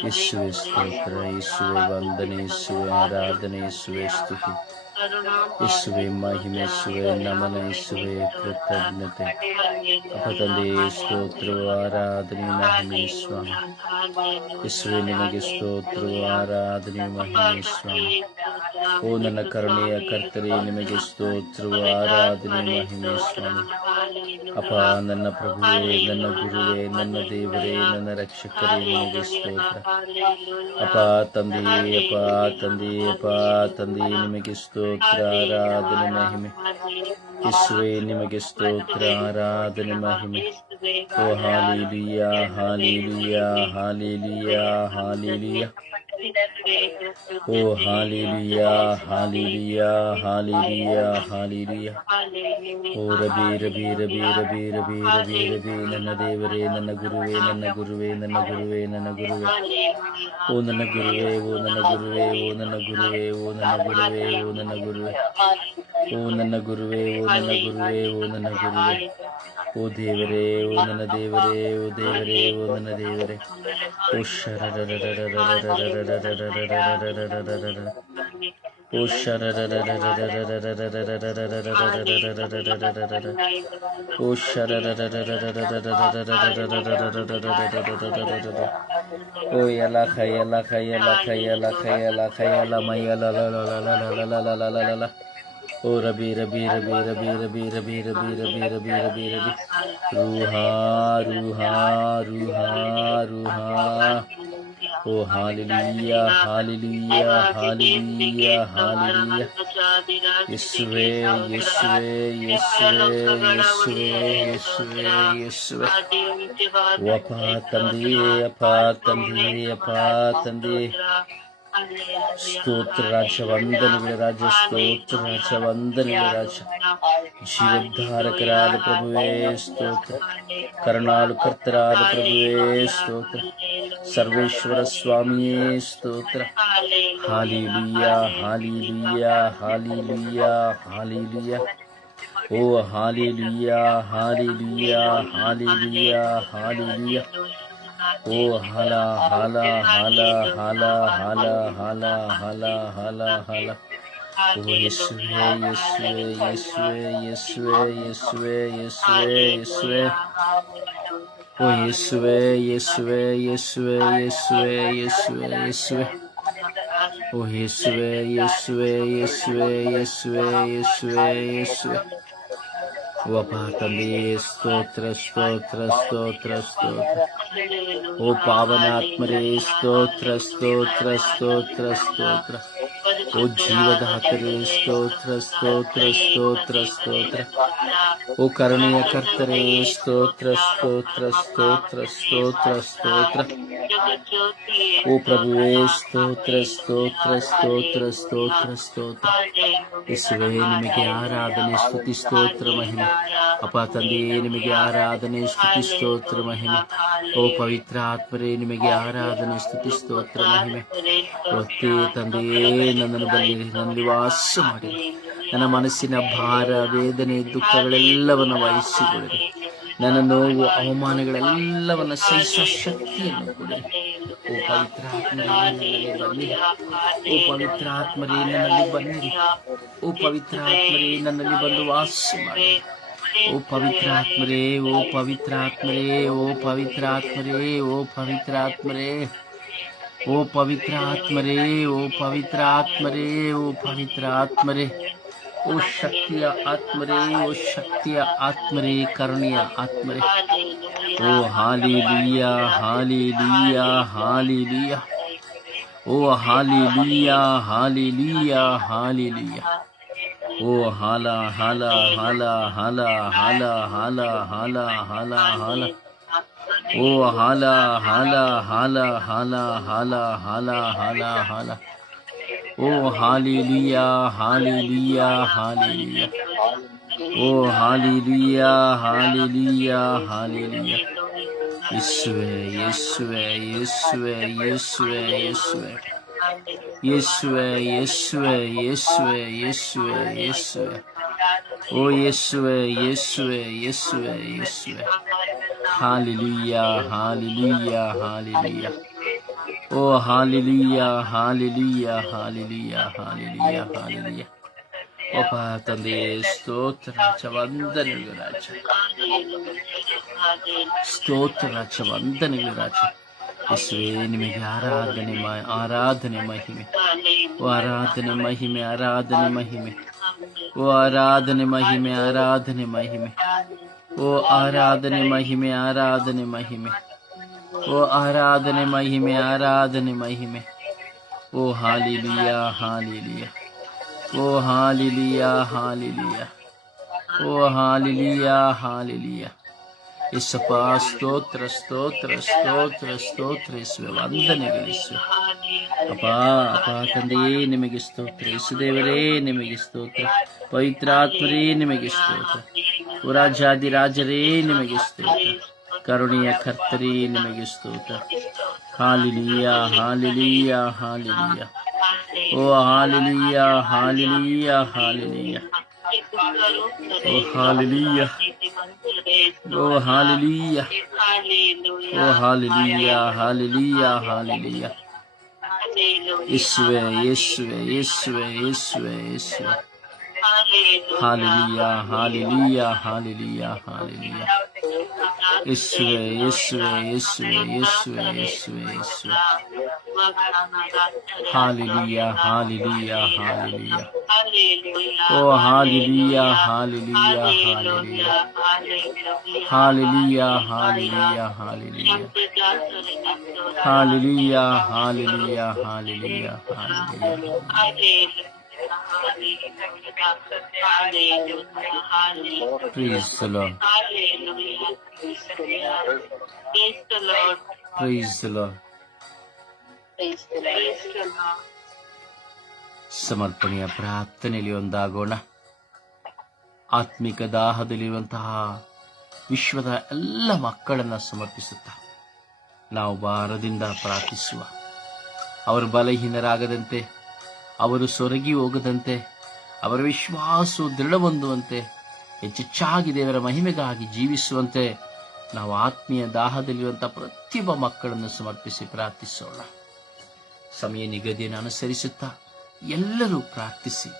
ಯೇಸುವೆ ಸ್ತೋತ್ರ, ಯೇಸುವೆ ವಂದನೆ, ಯೇಸುವೆ ಆರಾಧನೆ, ಯೇಸುವೆ ಸ್ತುತಿ, ಯೇಸುವೆ ಮಹಿಮೆ, ಯೇಸುವೆ ನಮನ, ಯೇಸುವೆ ಕೃತಜ್ಞತೆ. ಅಪ್ಪ ತಂದೆಯೇ ಸ್ತೋತ್ರವು, ಆರಾಧನೆ, ಮಹಿಮೆ ಸ್ವಾಮಿ. ಯೇಸುವೆ ನಿಮಗೆ ಸ್ತೋತ್ರವು, ಆರಾಧನೆ, ಮಹಿಮೆ ಸ್ವಾಮಿ. ಓ ನನ್ನ ಕರುಣೆಯ ಕರ್ತರೇ, ನಿಮಗೆ ಸ್ತೋತ್ರವು, ಆರಾಧನೆ, ಮಹಿಮೆ ಸ್ವಾಮಿ. ಅಪ್ಪ ನನ್ನ ಪ್ರಭುವೇ, ನನ್ನ ಗುರುವೇ, ನನ್ನ ದೇವರೇ, ನನ್ನ ರಕ್ಷಕರೇ, ನಿಮಗೆ ಸ್ತೋತ್ರ. ಅಪ್ಪ ತಂದೆಯೇ, ಅಪ್ಪ ತಂದೆಯೇ, ಅಪ್ಪ ತಂದೆಯೇ, ನಿಮಗೆ ಸ್ತೋತ್ರ, ಆರಾಧನೆ, ಮಹಿಮೆ. ಯೇಸುವೆ ನಿಮಗೆ ಸ್ತೋತ್ರ, ಆರಾಧನೆ, ಮಹಿಮೆ. ಓ ಹಾಲೆಲೂಯಾ, ಹಾಲೆಲೂಯಾ, ಹಾಲೆಲೂಯಾ, ಹಾಲೆಲೂಯಾ. ಓ ಹಾಲೆಲೂಯಾ, ಹಾಲೆಲೂಯಾ, ಹಾಲೆಲೂಯಾ, ಹಾಲೆಲೂಯಾ. ಓ ರಬಿ ರಬಿ ರಬಿ ರಬಿ ರಬಿ ರಬಿ ರಬಿ. ನನ್ನ ದೇವರೇ, ನನ್ನ ಗುರುವೇ, ನನ್ನ ಗುರುವೇ, ನನ್ನ ಗುರುವೇ, ನನ್ನ ಗುರುವೇ. ಓ ನನ್ನ ಗುರುವೇ, ಓ ನನ್ನ ಗುರುವೇ, ಓ ನನ್ನ ಗುರುವೇ, ಓ ನನ್ನ ಗುರುವೇ, ಓ ನನ್ನ ಗುರುವೇ. ಓ ನನ್ನ ಗುರುವೇ, ಓ ನನ್ನ ಗುರುವೇ, ಓ ನನ್ನ ಗುರುವೇ. ಓ ದೇವರೇ, ಓ ನನ್ನ ದೇವರೇ, ಓ ದೇವರೇ, ಓ ನನ್ನ ದೇವರೇ. ಓ ಓ ಓ ಎಲ್ಲ ಖಯಲ ಖಯಲ ಖಯಲ ಖಯಲ ಖಯಲ ಮೈಯಲ ಲಲ. ಓ ರಬಿ ರಬಿ ರಬಿ ರಬಿ ರಬಿ ರಬಿ ರಬಿ ರಬಿ ರಬಿ ರಬಿ ರಬಿ. ರೂಹಾ ರೂಹಾ ರೂಹಾ ರೂಹಾ. ಓ ಹಾಲೆಲೂಯಾ, ಹಾಲೆಲೂಯಾ, ಹಾಲೆಲೂಯಾ, ಹಾಲೆಲೂಯಾ. ಯೇಸುವೇ, ಯೇಸುವೇ, ಯೇಸುವೇ, ಯೇಸುವೇ, ಯೇಸುವೇ, ಯೇಸುವೇ. ಓ ಅಪ್ಪ ತಂದೆಯೇ, ಅಪ್ಪ ತಂದೆಯೇ, ಅಪ್ಪ ತಂದೆಯೇ. ಸ್ತೋತ್ರ ರಾಜ, ವಂದನೆಗಳ ರಾಜ, ಸ್ತೋತ್ರ ರಾಜ, ವಂದನೆಗಳ ರಾಜ. ಜೀವೋದ್ಧಾರಕರಾದ ಪ್ರಭುವೇ ಸ್ತೋತ್ರ, ಕರುಣಾಳು ಕರ್ತರಾದ ಪ್ರಭುವೇ ಸ್ತೋತ್ರ, ಸರ್ವೇಶ್ವರ ಸ್ವಾಮಿಯೇ ಸ್ತೋತ್ರ. Hallelujah, hallelujah, hallelujah, hallelujah. ಓ ಹಾಲೆಲೂಯಾ, ಹಾಲೆಲೂಯಾ, ಹಾಲೆಲೂಯಾ, ಹಾಲೆಲೂಯಾ. ಓ ಹಲ ಹಲ ಹಲ ಹಲ ಹಲ ಹಲ ಹಲ ಹಲ ಹಲ. ಓ ಯೇಸುವೆ, ಯೇಸುವೆ, ಯೇಸುವೆ, ಯೇಸುವೆ, ಯೇಸುವೆ, ಯೇಸುವೆ, ಯೇಸುವೆ. ಓ ಯೇಸುವೆ, ಯೇಸುವೆ, ಯೇಸುವೆ, ಯೇಸುವೆ, ಯೇಸುವೆ, ಯೇಸುವೆ. ಓ ಯೇಸುವೆ, ಯೇಸುವೆ, ಯೇಸುವೆ, ಯೇಸುವೆ, ಯೇಸುವೆ, ಯೇಸುವೆ. ಓ ಅಪ್ಪ ತಂದೆಯೇ, ಸ್ತೋತ್ರ, ಸ್ತೋತ್ರ, ಸ್ತೋತ್ರ, ಸ್ತೋತ್ರ. ಓ ಪಾವನಾತ್ಮರೇ, ಸ್ತೋತ್ರ, ಸ್ತೋತ್ರ, ಸ್ತೋತ್ರ, ಸ್ತೋತ್ರ. ಓ ಜೀವದಾತರೇ, ಸ್ತೋತ್ರ, ಸ್ತೋತ್ರ, ಸ್ತೋತ್ರ, ಸ್ತೋತ್ರ. ಓ ಕರುಣೆಯ ಕರ್ತರೇ, ಸ್ತೋತ್ರ, ಸ್ತೋತ್ರ, ಸ್ತೋತ್ರ, ಸ್ತೋತ್ರ, ಸ್ತೋತ್ರ. ಓ ಪ್ರಭುವೇ, ಸ್ತೋತ್ರ, ಸ್ತೋತ್ರ, ಸ್ತೋತ್ರ, ಸ್ತೋತ್ರ, ಸ್ತೋತ್ರ. ಯೇಸುವೇ, ನಿಮಗೆ ಆರಾಧನೆ, ಸ್ತುತಿ, ಸ್ತೋತ್ರ, ಮಹಿಮೆ. ಅಪ್ಪ ತಂದೆಯೇ, ನಿಮಗೆ ಆರಾಧನೆ, ಸ್ತುತಿ, ಸ್ತೋತ್ರ, ಮಹಿಮೆ. ಓ ಪವಿತ್ರ ಆತ್ಮರೇ, ನಿಮಗೆ ಆರಾಧನೆ, ಸ್ತುತಿ, ಸ್ತೋತ್ರ, ಮಹಿಮೆ. ಒತ್ತೇ ತಂದೆಯೇ, ನನ್ನನ್ನು ಬಲ್ಲಿರಿ, ನನ್ನಲ್ಲಿ ವಾಸ ಮಾಡಿರಿ. ನನ್ನ ಮನಸ್ಸಿನ ಭಾರ, ವೇದನೆ, ದುಃಖಗಳೆಲ್ಲವನ್ನು ವಹಿಸಿಕೊಳ್ಳಿರಿ. ನನ್ನ ನೋವು, ಅವಮಾನಗಳೆಲ್ಲವನ್ನು ಸಹಿಸುವ ಶಕ್ತಿಯನ್ನು ಕೊಡಿರಿ. ಓ ಪವಿತ್ರ ಆತ್ಮರೇ, ನನ್ನಲ್ಲಿ ಬನ್ನಿರಿ. ಓ ಪವಿತ್ರ ಆತ್ಮರೇ, ನನ್ನಲ್ಲಿ ಬನ್ನಿರಿ. ಓ ಪವಿತ್ರ ಆತ್ಮರೇ, ನನ್ನಲ್ಲಿ ಬಂದು ವಾಸ ಮಾಡಿರಿ. ಓ ಪವಿತ್ರ ಆತ್ಮರೇ, ಓ ಪವಿತ್ರ ಆತ್ಮರೇ, ಓ ಪವಿತ್ರ ಆತ್ಮರೇ, ಓ ಪವಿತ್ರ ಆತ್ಮರೇ, ಓ ಪವಿತ್ರ ಆತ್ಮರೇ, ಓ ಪವಿತ್ರ ಆತ್ಮರೇ, ಓ ಪವಿತ್ರ ಆತ್ಮರೇ. ಓ ಶಕ್ತಿಯ ಆತ್ಮರೇ, ಓ ಶಕ್ತಿಯ ಆತ್ಮರೇ, ಕರುಣೆಯ ಆತ್ಮರೇ. ಓ ಹಾಲೆಲೂಯಾ, ಹಾಲೆಲೂಯಾ, ಹಾಲೆಲೂಯಾ. ಓ ಹಾಲೆಲೂಯಾ, ಹಾಲೆಲೂಯಾ, ಹಾಲೆಲೂಯಾ. ಓ ಹಾಲ ಹಾಲ ಹಾಲ ಹಾಲ ಹಾಲ ಹಾಲ ಹಾಲ ಹಾಲ ಹಾಲ. ಓ ಹಾಲ ಹಾಲ ಹಾಲ ಹಾಲ ಹಾಲ ಹಾಲ ಹಾಲ ಹಾಲ. ಓ ಹಾಲೆಲೂಯಾ, ಹಾಲೆಲೂಯಾ, ಹಾಲೆಲೂಯಾ. ಓ ಹಾಲೆಲೂಯಾ, ಹಾಲೆಲೂಯಾ, ಹಾಲೆಲೂಯಾ. ಯೇಸುವೆ, ಯೇಸುವೆ, ಯೇಸುವೆ, ಯೇಸುವೆ, ಯೇಸುವೆ. ಯೇಸುವೆ, ಯೇಸುವೆ, ಯೇಸುವೆ, ಯೇಸುವೆ, ಯೇಸುವೆ. ಓ ಯೇಸುವೆ, ಯೇಸುವೆ, ಯೇಸುವೆ, ಯೇಸುವೆ. Hallelujah, hallelujah, hallelujah. ಓ hallelujah, hallelujah, hallelujah, hallelujah, hallelujah. ಒಬ್ಬ ತಂದೆಯೇ, ಸ್ತೋತ್ರ ರಾಜ, ವಂದನೆಗಳು ರಾಜ. ಸ್ತೋತ್ರ ರಾಜ, ವಂದನೆಗಳು ರಾಜ. ಯೇಸುವೇ, ನಿಮಗೆ ಆರಾಧನೆ, ಆರಾಧನೆ, ಮಹಿಮೆ. ಓ ಆರಾಧನೆ, ಮಹಿಮೆ, ಆರಾಧನೆ, ಮಹಿಮೆ. ಓ ಆರಾಧನೆ, ಮಹಿಮೆ, ಆರಾಧನೆ, ಮಹಿಮೆ. ಓ ಆರಾಧನೆ, ಮಹಿಮೆ, ಆರಾಧನೆ, ಮಹಿಮೆ. ಓ ಆರಾಧನೆ, ಮಹಿಮೆ, ಆರಾಧನೆ, ಮಹಿಮೆ. ಓ ಹಾಲೆಲೂಯಾ, ಹಾಲೆಲೂಯಾ. ಓ ಹಾಲೆಲೂಯಾ, ಹಾಲೆಲೂಯಾ. ಓ ಹಾಲೆಲೂಯಾ, ಹಾಲೆಲೂಯಾ. ಯೇಸಪ್ಪ, ಸ್ತೋತ್ರ, ಸ್ತೋತ್ರ, ಸ್ತೋತ್ರ, ಸ್ತೋತ್ರ. ಯೇಸುವೆ, ವಂದನೆಗಳು ಯೇಸುವೆ. ಅಪ್ಪ ಅಪ್ಪ ತಂದೆಯೇ, ನಿಮಗೆ ಸ್ತೋತ್ರ. ಯೇಸುದೇವರೇ, ನಿಮಗೆ ಸ್ತೋತ್ರ. ಪವಿತ್ರಾತ್ಮರೇ, ನಿಮಗೆ ಸ್ತೋತ್ರ. ಓ ರಾಜಾದಿರಾಜರೇ, ನಿಮಗೆ ಸ್ತೋತ್ರ. ಕರುಣೆಯ ಕರ್ತರೇ, ನಿಮಗೆ ಸ್ತೋತ್ರ. Hallelujah, hallelujah, hallelujah. ಓ ಹಾಲೆಲೂಯಾ, ಹಾಲೆಲೂಯಾ, ಹಾಲೆಲೂಯಾ. ಓ ಹಾಲೆಲೂಯಾ, ಓ ಹಾಲೆಲೂಯಾ. ಓ ಹಾಲೆಲೂಯಾ, ಹಾಲೆಲೂಯಾ, ಹಾಲೆಲೂಯಾ. ಯೇಸುವೆ, ಯೇಸುವೆ, ಯೇಸುವೆ, ಯೇಸುವೆ, ಯೇಸುವೆ. Hallelujah, hallelujah, hallelujah, hallelujah. ಯೇಸುವೆ, ಯೇಸುವೆ, ಯೇಸುವೆ, ಯೇಸುವೆ, ಯೇಸುವೆ, ಯೇಸುವೆ. Hallelujah, hallelujah, hallelujah. ಓ hallelujah, hallelujah, hallelujah. Hallelujah, hallelujah, hallelujah. Hallelujah, hallelujah, hallelujah, hallelujah. Praise the Lord. Praise the Lord. ಸಮರ್ಪಣೆಯ ಪ್ರಾರ್ಥನೆಯಲ್ಲಿ ಒಂದಾಗೋಣ. ಆತ್ಮಿಕ ದಾಹದಲ್ಲಿರುವಂತಹ ವಿಶ್ವದ ಎಲ್ಲ ಮಕ್ಕಳನ್ನು ಸಮರ್ಪಿಸುತ್ತಾ ನಾವು ಭಾರದಿಂದ ಪ್ರಾರ್ಥಿಸುವ. ಅವರು ಬಲಹೀನರಾಗದಂತೆ, ಅವರು ಸೊರಗಿ ಹೋಗದಂತೆ, ಅವರ ವಿಶ್ವಾಸವು ದೃಢ ಹೊಂದುವಂತೆ ಹೆಚ್ಚೆಚ್ಚಾಗಿ ದೇವರ ಮಹಿಮೆಗಾಗಿ ಜೀವಿಸುವಂತೆ ನಾವು ಆತ್ಮೀಯ ದಾಹದಲ್ಲಿರುವಂತಹ ಪ್ರತಿಯೊಬ್ಬ ಮಕ್ಕಳನ್ನು ಸಮರ್ಪಿಸಿ ಪ್ರಾರ್ಥಿಸೋಣ. ಸಮಯ ನಿಗದಿಯನ್ನು ಅನುಸರಿಸುತ್ತಾ ಎಲ್ಲರೂ ಪ್ರಾರ್ಥಿಸಿ.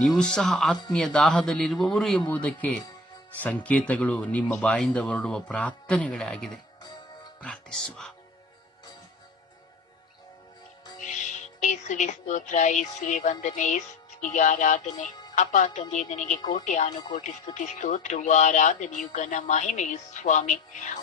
ನೀವು ಸಹ ಆತ್ಮೀಯ ದಾಹದಲ್ಲಿರುವವರು ಎಂಬುದಕ್ಕೆ ಸಂಕೇತಗಳು ನಿಮ್ಮ ಬಾಯಿಂದ ಹೊರಡುವ ಪ್ರಾರ್ಥನೆಗಳೇ ಆಗಿದೆ. ಪ್ರಾರ್ಥಿಸುವ. ಯೇಸುವೆ ಸ್ತೋತ್ರ, ಯೇಸುವೆ ವಂದನೆ, ಯೇಸುವಿಗೆ ಆರಾಧನೆ. ಅಪ್ಪ ತಂದೆ, ನಿನಗೆ ಕೋಟಿ ಅನುಕೋಟಿ ಸ್ತುತಿ ಸ್ತೋತ್ರವು ಆರಾಧನೆಯು ಘನ ಮಹಿಮೆಯು ಸ್ವಾಮಿ.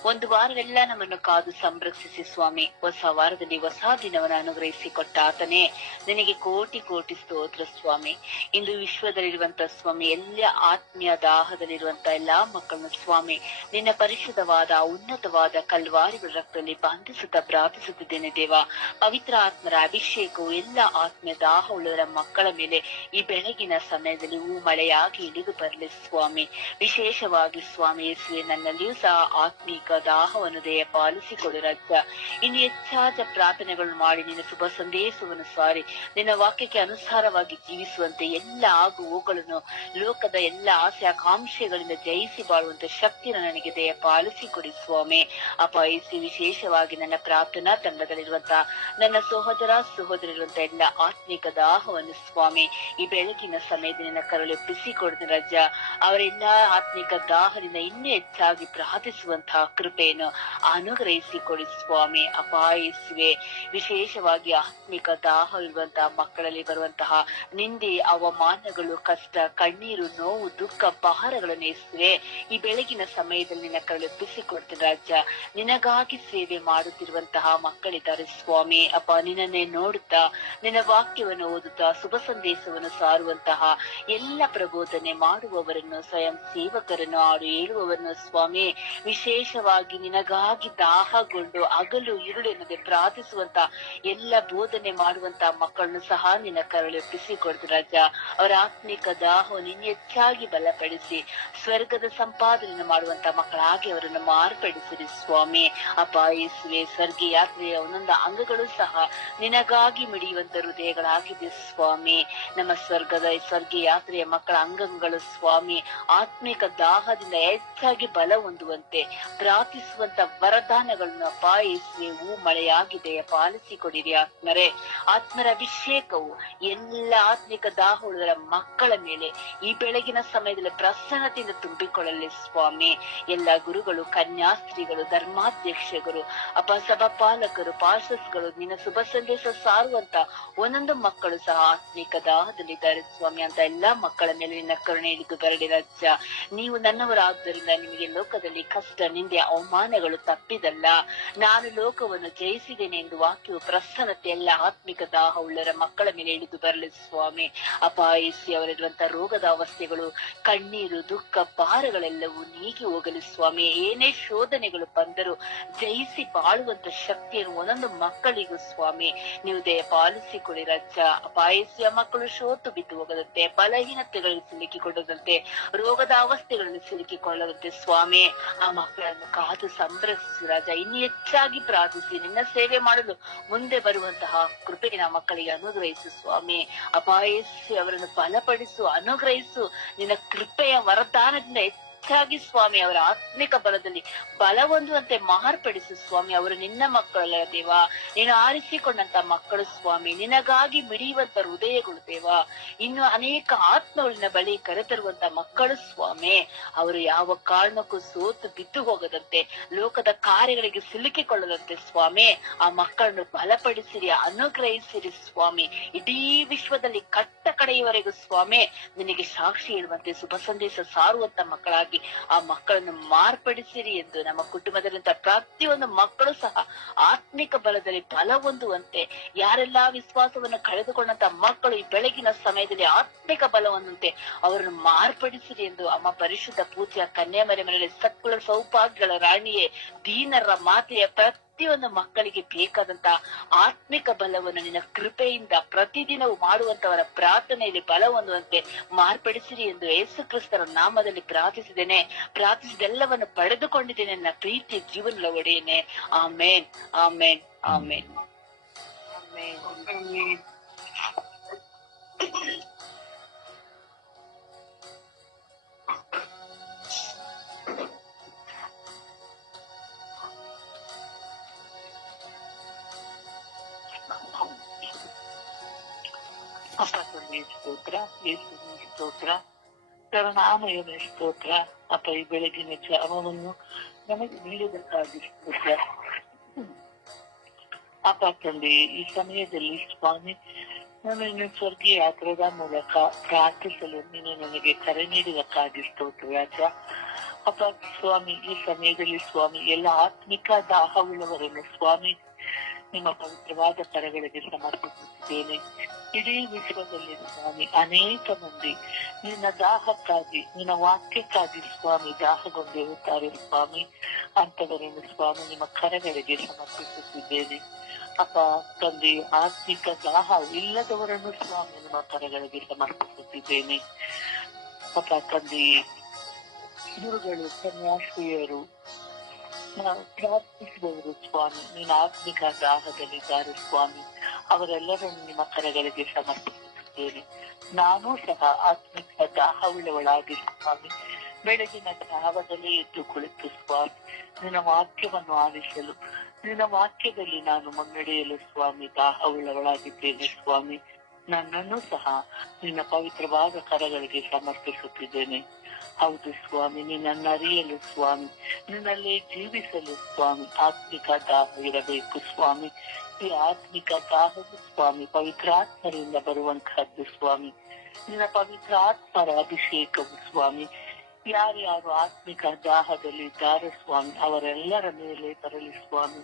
ಒಂದು ವಾರವೆಲ್ಲ ನಮ್ಮನ್ನು ಕಾದು ಸಂರಕ್ಷಿಸಿ ಸ್ವಾಮಿ, ಹೊಸ ವಾರದಲ್ಲಿ ಹೊಸ ದಿನವನ್ನು ಅನುಗ್ರಹಿಸಿ ಕೊಟ್ಟ ಆತನೇ ನಿನಗೆ ಕೋಟಿ ಕೋಟಿ ಸ್ತೋತ್ರ ಸ್ವಾಮಿ. ಇಂದು ವಿಶ್ವದಲ್ಲಿರುವಂತ ಸ್ವಾಮಿ, ಎಲ್ಲ ಆತ್ಮೀಯ ದಾಹದಲ್ಲಿರುವಂತ ಎಲ್ಲಾ ಮಕ್ಕಳನ್ನು ಸ್ವಾಮಿ ನಿನ್ನ ಪರಿಶುದ್ಧವಾದ ಉನ್ನತವಾದ ಕಲ್ವಾರಿಗಳ ರಕ್ತದಲ್ಲಿ ಬಂಧಿಸುತ್ತಾ ಪ್ರಾರ್ಥಿಸುತ್ತಿದ್ದೇನೆ ದೇವ. ಪವಿತ್ರ ಆತ್ಮರ ಅಭಿಷೇಕವು ಎಲ್ಲ ಆತ್ಮೀಯ ದಾಹವುಳ್ಳವರ ಮಕ್ಕಳ ಮೇಲೆ ಈ ಬೆಳಗಿನ ಸಮಯದಲ್ಲಿ ಮಳೆಯಾಗಿ ಇಳಿದು ಬರಲಿ ಸ್ವಾಮಿ. ವಿಶೇಷವಾಗಿ ಸ್ವಾಮಿ ಯೇಸುವೆ, ನನ್ನಲ್ಲಿಯೂ ಸಹ ಆತ್ಮೀಕ ದಾಹವನ್ನು ದಯ ಪಾಲಿಸಿಕೊಡು ರಾಜ್ಯ. ಇನ್ನು ಹೆಚ್ಚಾದ ಪ್ರಾರ್ಥನೆಗಳನ್ನು ಮಾಡಿ ನಿನ್ನ ಶುಭ ಸಂದೇಶವನ್ನು ಸಾರಿ ನಿನ್ನ ವಾಕ್ಯಕ್ಕೆ ಅನುಸಾರವಾಗಿ ಜೀವಿಸುವಂತೆ ಎಲ್ಲ ಆಗು ಹೋಗಳನ್ನು ಲೋಕದ ಎಲ್ಲ ಆಸೆ ಆಕಾಂಕ್ಷೆಗಳಿಂದ ಜಯಿಸಿ ಬಾಳುವಂತ ಶಕ್ತಿಯನ್ನು ನನಗೆ ದಯ ಪಾಲಿಸಿಕೊಡಿ ಸ್ವಾಮಿ. ಅಪಾಯಿಸಿ ವಿಶೇಷವಾಗಿ ನನ್ನ ಪ್ರಾರ್ಥನಾ ತಂಡದಲ್ಲಿರುವಂತಹ ನನ್ನ ಸಹೋದರಿರುವಂತ ಎಲ್ಲ ಆತ್ಮಿಕ ದಾಹವನ್ನು ಸ್ವಾಮಿ ಈ ಬೆಳಗಿನ ಸಮಯದಲ್ಲಿ ಕರುಳಿಪ್ಪಿಸಿಕೊಡ್ತೀನಿ ರಾಜ. ಅವರೆಲ್ಲ ಆತ್ಮಿಕ ದಾಹದಿಂದ ಇನ್ನೂ ಹೆಚ್ಚಾಗಿ ಪ್ರಾರ್ಥಿಸುವಂತಹ ಕೃಪೆಯನ್ನು ಅನುಗ್ರಹಿಸಿಕೊಡಿ ಸ್ವಾಮಿ. ಅಪಾಯಿಸುವೆ ವಿಶೇಷವಾಗಿ ಆತ್ಮಿಕ ದಾಹ ಇರುವಂತಹ ಮಕ್ಕಳಲ್ಲಿ ಬರುವಂತಹ ನಿಂದೆ, ಅವಮಾನಗಳು, ಕಷ್ಟ, ಕಣ್ಣೀರು, ನೋವು, ದುಃಖ, ಭಾರಗಳನ್ನು ಎಸುವೆ ಈ ಬೆಳಗಿನ ಸಮಯದಲ್ಲಿ ನಿನ್ನ ಕರುಳಿಪ್ಪಿಸಿಕೊಡ್ತೀನಿ ರಾಜ. ನಿನಗಾಗಿ ಸೇವೆ ಮಾಡುತ್ತಿರುವಂತಹ ಮಕ್ಕಳಿದ್ದಾರೆ ಸ್ವಾಮಿ. ಅಪ್ಪ, ನಿನ್ನನ್ನೇ ನೋಡುತ್ತಾ ನಿನ್ನ ವಾಕ್ಯವನ್ನು ಓದುತ್ತಾ ಶುಭ ಸಂದೇಶವನ್ನು ಸಾರುವಂತಹ ಎಲ್ಲ ಪ್ರಬೋಧನೆ ಮಾಡುವವರನ್ನು, ಸ್ವಯಂ ಸೇವಕರನ್ನು, ಹಾಡು ಹೇಳುವವರನ್ನು ಸ್ವಾಮಿ ವಿಶೇಷವಾಗಿ ನಿನಗಾಗಿ ದಾಹಗೊಂಡು ಹಗಲು ಇರುಳೆನ್ನದೆ ಪ್ರಾರ್ಥಿಸುವಂತ ಎಲ್ಲ ಬೋಧನೆ ಮಾಡುವಂತ ಮಕ್ಕಳನ್ನು ಸಹ ನಿನ್ನ ಕರುಳಿಪ್ಪಿಸಿಕೊಡ್ತು ರಾಜ. ಅವರ ಆತ್ಮಿಕ ದಾಹವನ್ನು ಇನ್ನು ಹೆಚ್ಚಾಗಿ ಬಲಪಡಿಸಿ ಸ್ವರ್ಗದ ಸಂಪಾದನೆಯನ್ನು ಮಾಡುವಂತ ಮಕ್ಕಳಾಗಿ ಅವರನ್ನು ಮಾರ್ಪಡಿಸಿರಿ ಸ್ವಾಮಿ. ಅಪಾಯಿಸುವೆ ಸ್ವರ್ಗೀಯ ಯಾತ್ರೆಯ ಒಂದೊಂದು ಅಂಗಗಳು ಸಹ ನಿನಗಾಗಿ ಮಿಡಿಯುವಂತ ಹೃದಯಗಳಾಗಿದೆ ಸ್ವಾಮಿ. ನಮ್ಮ ಸ್ವರ್ಗೀಯ ಯಾತ್ರೆಯ ಮಕ್ಕಳ ಅಂಗಗಳು ಸ್ವಾಮಿ ಆತ್ಮಿಕ ದಾಹದಿಂದ ಹೆಚ್ಚಾಗಿ ಬಲ ಹೊಂದುವಂತೆ ಪ್ರಾರ್ಥಿಸುವಂತ ವರದಾನಗಳನ್ನು ಅಪಾಯಿಸುವೆ ಮಳೆಯಾಗಿದೆ ಪಾಲಿಸಿಕೊಡಿರಿ ಆತ್ಮರೇ. ಆತ್ಮರ ಅಭಿಷೇಕವು ಎಲ್ಲ ಆತ್ಮಿಕ ದಾಹವುಳ್ಳವರ ಮಕ್ಕಳ ಮೇಲೆ ಈ ಬೆಳಗಿನ ಸಮಯದಲ್ಲಿ ಪ್ರಸನ್ನತೆಯಿಂದ ತುಂಬಿಕೊಳ್ಳಲಿ ಸ್ವಾಮಿ. ಎಲ್ಲ ಗುರುಗಳು, ಕನ್ಯಾಸ್ತ್ರೀಗಳು, ಧರ್ಮಾಧ್ಯಕ್ಷಗಳು, ಸಭಾಪಾಲಕರು, ಪಾಸ್ಟರ್ಸ್ಗಳು, ನಿನ್ನ ಶುಭ ಸಂದೇಶ ಸಾರುವಂತ ಒಂದೊಂದು ಮಕ್ಕಳು ಸಹ ಆತ್ಮಿಕ ದಾಹದಲ್ಲಿದ್ದಾರೆ ಸ್ವಾಮಿ. ಅಂತ ಎಲ್ಲಾ ಮಕ್ಕಳ ಮೇಲೆ ನಿನ್ನ ಕರುಣೆ ಇಳಿದು ಬರಲಿ ರಾಜ್ಯ. ನೀವು ನನ್ನವರಾದ್ದರಿಂದ ನಿಮಗೆ ಲೋಕದಲ್ಲಿ ಕಷ್ಟ, ನಿಂದೆ, ಅವಮಾನಗಳು ತಪ್ಪಿದಲ್ಲ. ನಾನು ಲೋಕವನ್ನು ಜಯಿಸಿದ್ದೇನೆ ಎಂದು ವಾಕ್ಯವು ಪ್ರಸನ್ನತೆ ಎಲ್ಲ ಆತ್ಮಿಕ ದಾಹ ಉಳ್ಳರ ಮಕ್ಕಳ ಮೇಲೆ ಇಳಿದು ಬರಲಿ ಸ್ವಾಮಿ. ಅಪಾಯಿಸಿ ಅವರಿರುವಂತಹ ರೋಗದ ಅವಸ್ಥೆಗಳು, ಕಣ್ಣೀರು, ದುಃಖ, ಭಾರಗಳೆಲ್ಲವೂ ನೀಗಿ ಹೋಗಲಿ ಸ್ವಾಮಿ. ಏನೇ ಶೋಧನೆಗಳು ಬಂದರೂ ಜಯಿಸಿ ಬಾಳುವಂತ ಶಕ್ತಿಯನ್ನು ಒಂದೊಂದು ಮಕ್ಕಳಿಗೂ ಸ್ವಾಮಿ ನೀವು ದಯ ಪಾಲಿಸಿಕೊಳ್ಳಿ ರಾಜ್ಯ. ಅಪಾಯಿಸಿಯ ಮಕ್ಕಳು ಶೋತು ಬಿದ್ದು ಹೋಗದಂತೆ, ಬಲಹೀನತೆಗಳಲ್ಲಿ ಸಿಲುಕಿಕೊಳ್ಳದಂತೆ, ರೋಗದ ಅವಸ್ಥೆಗಳಲ್ಲಿ ಸಿಲುಕಿಕೊಳ್ಳದಂತೆ ಸ್ವಾಮಿ ಆ ಮಕ್ಕಳನ್ನು ಕಾದು ಸಂರಕ್ಷಿಸಿ ರಾಜ. ಇನ್ನು ಹೆಚ್ಚಾಗಿ ಪ್ರಾರ್ಥಿಸಿ ನಿನ್ನ ಸೇವೆ ಮಾಡಲು ಮುಂದೆ ಬರುವಂತಹ ಕೃಪೆಗೆ ಮಕ್ಕಳಿಗೆ ಅನುಗ್ರಹಿಸು ಸ್ವಾಮಿ. ಅಪಾಯಿಸಿ ಅವರನ್ನು ಬಲಪಡಿಸು, ಅನುಗ್ರಹಿಸು. ನಿನ್ನ ಕೃಪೆಯ ವರದಾನದಿಂದ ಹೆಚ್ಚಾಗಿ ಸ್ವಾಮಿ ಅವರ ಆತ್ಮಿಕ ಬಲದಲ್ಲಿ ಬಲ ಹೊಂದುವಂತೆ ಮಾರ್ಪಡಿಸು ಸ್ವಾಮಿ. ಅವರು ನಿನ್ನ ಮಕ್ಕಳಲ್ಲ ದೇವ, ನೀನು ಆರಿಸಿಕೊಂಡಂತ ಮಕ್ಕಳು ಸ್ವಾಮಿ. ನಿನಗಾಗಿ ಮಿಡಿಯುವಂತ ಹೃದಯಗಳು ದೇವ. ಇನ್ನು ಅನೇಕ ಆತ್ಮಗಳಿನ ಬಳಿ ಕರೆತರುವಂತ ಮಕ್ಕಳು ಸ್ವಾಮಿ. ಅವರು ಯಾವ ಕಾರಣಕ್ಕೂ ಸೋತು ಬಿದ್ದು ಹೋಗದಂತೆ, ಲೋಕದ ಕಾರ್ಯಗಳಿಗೆ ಸಿಲುಕಿಕೊಳ್ಳದಂತೆ ಸ್ವಾಮಿ ಆ ಮಕ್ಕಳನ್ನು ಬಲಪಡಿಸಿರಿ, ಅನುಗ್ರಹಿಸಿರಿ ಸ್ವಾಮಿ. ಇಡೀ ವಿಶ್ವದಲ್ಲಿ ಕಟ್ಟ ಕಡೆಯವರೆಗೂ ಸ್ವಾಮಿ ನಿನಗೆ ಸಾಕ್ಷಿ ಹೇಳುವಂತೆ ಶುಭ ಸಂದೇಶ ಸಾರುವಂತ ಮಕ್ಕಳಾಗಿ ಆ ಮಕ್ಕಳನ್ನು ಮಾರ್ಪಡಿಸಿರಿ ಎಂದು ನಮ್ಮ ಕುಟುಂಬದಲ್ಲಿದ್ದ ಪ್ರತಿಯೊಂದು ಮಕ್ಕಳು ಸಹ ಆತ್ಮಿಕ ಬಲದಲ್ಲಿ ಬಲ ಹೊಂದುವಂತೆ, ಯಾರೆಲ್ಲಾ ವಿಶ್ವಾಸವನ್ನು ಕಳೆದುಕೊಂಡಂತ ಮಕ್ಕಳು ಈ ಬೆಳಗಿನ ಸಮಯದಲ್ಲಿ ಆತ್ಮಿಕ ಬಲ ಹೊಂದುವಂತೆ ಅವರನ್ನು ಮಾರ್ಪಡಿಸಿರಿ ಎಂದು ಅಮ್ಮ ಪರಿಶುದ್ಧ ಪೂಜ್ಯ ಕನ್ಯಾಮರಿ ಮನೆಯಲ್ಲಿ ಸತ್ಕುಲ ಸೌಭಾಗ್ಯಗಳ ರಾಣಿಯೇ, ದೀನರ ಮಾತೆಯ ಪ್ರತಿಯೊಂದು ಮಕ್ಕಳಿಗೆ ಬೇಕಾದಂತ ಆತ್ಮಿಕ ಬಲವನ್ನು ನಿನ್ನ ಕೃಪೆಯಿಂದ ಪ್ರತಿದಿನವೂ ಮಾಡುವಂತವರ ಪ್ರಾರ್ಥನೆಯಲ್ಲಿ ಬಲ ಹೊಂದುವಂತೆ ಮಾರ್ಪಡಿಸಿರಿ ಎಂದು ಯೇಸು ಕ್ರಿಸ್ತರ ನಾಮದಲ್ಲಿ ಪ್ರಾರ್ಥಿಸಿದ್ದೇನೆ. ಪ್ರಾರ್ಥಿಸಿದೆಲ್ಲವನ್ನು ಪಡೆದುಕೊಂಡಿದ್ದೇನೆ ನನ್ನ ಪ್ರೀತಿ ಜೀವನದ ಒಡೆಯನೆ. ಆಮೇನ್, ಆಮೇನ್, ಆಮೇನ್, ಆಮೇನ್. ಅಪ್ಪ ತಂದೆ ಸ್ತೋತ್ರ, ಯೇಸು ಸ್ತೋತ್ರ, ಕರುಣಾಮಯನ ಸ್ತೋತ್ರ. ಅಪ್ಪ ಈ ಬೆಳಗಿನ ಜಾವವನ್ನು ನಮಗೆ ನೀಡಿದಕ್ಕಾಗಿ ಸ್ತೋತ್ರ. ಅಪ್ಪ ತಂದೆ ಈ ಸಮಯದಲ್ಲಿ ಸ್ವಾಮಿ ನನ್ನನ್ನು ಸ್ವರ್ಗೀಯ ಯಾತ್ರದ ಮೂಲಕ ಪ್ರಾರ್ಥಿಸಲು ನೀನು ನನಗೆ ಕರೆ ನೀಡಿದಕ್ಕಾಗಿ ಸ್ತೋತ್ರ ರಾಜ. ಅಪ್ಪ ಸ್ವಾಮಿ ಈ ಸಮಯದಲ್ಲಿ ಸ್ವಾಮಿ ಎಲ್ಲ ಆತ್ಮಿಕ ದಾಹವುಳ್ಳವರನ್ನು ಸ್ವಾಮಿ ನಿಮ್ಮ ಪವಿತ್ರವಾದ ಕರಗಳಿಗೆ ಸಮರ್ಪಿಸುತ್ತಿದ್ದೇನೆ. ಇಡೀ ವಿಶ್ವದಲ್ಲಿ ಸ್ವಾಮಿ ಅನೇಕ ಮಂದಿ ನಿನ್ನ ದಾಹಕ್ಕಾಗಿ ನಿನ್ನ ವಾಕ್ಯಕ್ಕಾಗಿ ಸ್ವಾಮಿ ದಾಹಗೊಂಡಿರುತ್ತಾರೆ ಸ್ವಾಮಿ. ಅಂತವರನ್ನು ಸ್ವಾಮಿ ನಿಮ್ಮ ಕರಗಳಿಗೆ ಸಮರ್ಪಿಸುತ್ತಿದ್ದೇನೆ. ಅಪ್ಪ ತಂದೆ ಆತ್ಮಿಕ ದಾಹ ಇಲ್ಲದವರನ್ನು ಸ್ವಾಮಿ ನಿಮ್ಮ ಕರಗಳಿಗೆ ಸಮರ್ಪಿಸುತ್ತಿದ್ದೇನೆ. ಅಪ್ಪ ತಂದೆ ಗುರುಗಳು, ಸನ್ಯಾಸಿಯರು, ಪ್ರಾರ್ಥಿಸುವವರು ಸ್ವಾಮಿ ನಿನ್ನ ಆತ್ಮಿಕ ದಾಹದಲ್ಲಿದ್ದಾರೆ ಸ್ವಾಮಿ. ಅವರೆಲ್ಲರನ್ನು ನಿಮ್ಮ ಕರಗಳಿಗೆ ಸಮರ್ಪಿಸುತ್ತಿದ್ದೇನೆ. ನಾನೂ ಸಹ ಆತ್ಮಿಕ ದಾಹವುಳ್ಳವಳಾಗಿ ಸ್ವಾಮಿ ಬೆಳಗಿನ ಜಾವದಲ್ಲಿ ಎದ್ದು ಕುಳಿತು ಸ್ವಾಮಿ ನಿನ್ನ ವಾಕ್ಯವನ್ನು ಆಲಿಸಲು, ನಿನ್ನ ವಾಕ್ಯದಲ್ಲಿ ನಾನು ಮುನ್ನಡೆಯಲು ಸ್ವಾಮಿ ದಾಹವುಳ್ಳವಳಾಗಿದ್ದೇನೆ ಸ್ವಾಮಿ. ನನ್ನನ್ನು ಸಹ ನಿನ್ನ ಪವಿತ್ರವಾದ ಕರಗಳಿಗೆ ಸಮರ್ಪಿಸುತ್ತಿದ್ದೇನೆ. ಹೌದು ಸ್ವಾಮಿ, ನಿನ್ನನ್ನು ಅರಿಯಲು ಸ್ವಾಮಿ, ನಿನ್ನಲ್ಲಿ ಜೀವಿಸಲು ಸ್ವಾಮಿ ಆತ್ಮಿಕ ದಾಹ ಇರಬೇಕು ಸ್ವಾಮಿ. ಈ ಆತ್ಮಿಕ ದಾಹವು ಸ್ವಾಮಿ ಪವಿತ್ರಾತ್ಮರಿಂದ ಬರುವಂತಹದ್ದು ಸ್ವಾಮಿ. ನಿನ್ನ ಪವಿತ್ರಾತ್ಮರ ಅಭಿಷೇಕವು ಸ್ವಾಮಿ ಯಾರ್ಯಾರು ಆತ್ಮಿಕ ದಾಹದಲ್ಲಿ ಇದ್ದಾರೆ ಸ್ವಾಮಿ ಅವರೆಲ್ಲರ ಮೇಲೆ ಬರಲಿ ಸ್ವಾಮಿ.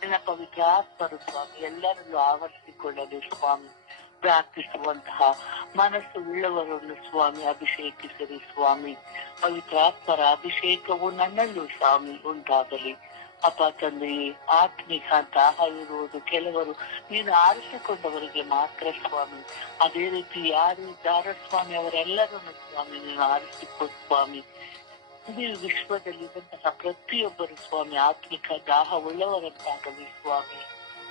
ನಿನ್ನ ಪವಿತ್ರಾತ್ಮರು ಸ್ವಾಮಿ ಎಲ್ಲರಲ್ಲೂ ಆವರಿಸಿಕೊಳ್ಳಲು ಸ್ವಾಮಿ. ಪ್ರಾರ್ಥಿಸುವಂತಹ ಮನಸ್ಸು ಉಳ್ಳವರನ್ನು ಸ್ವಾಮಿ ಅಭಿಷೇಕಿಸಲಿ ಸ್ವಾಮಿ. ಪವಿತ್ರಾತ್ಮರ ಅಭಿಷೇಕವು ನನ್ನಲ್ಲೂ ಸ್ವಾಮಿ ಉಂಟಾಗಲಿ. ಅಪ್ಪ ತಂದೆಯೇ, ಆತ್ಮಿಕ ದಾಹ ಇರುವುದು ಕೆಲವರು ನೀನು ಆರಿಸಿಕೊಂಡವರಿಗೆ ಮಾತ್ರ ಸ್ವಾಮಿ. ಅದೇ ರೀತಿ ಯಾರು ಇದ್ದಾರೆ ಸ್ವಾಮಿ ಅವರೆಲ್ಲರನ್ನು ಸ್ವಾಮಿ ನೀನು ಆರಿಸಿಕೊ ಸ್ವಾಮಿ. ಇಡೀ ವಿಶ್ವದಲ್ಲಿರುವಂತಹ ಪ್ರತಿಯೊಬ್ಬರು ಸ್ವಾಮಿ ಆತ್ಮಿಕ ದಾಹ ಉಳ್ಳವರಂತಾಗಲಿ ಸ್ವಾಮಿ.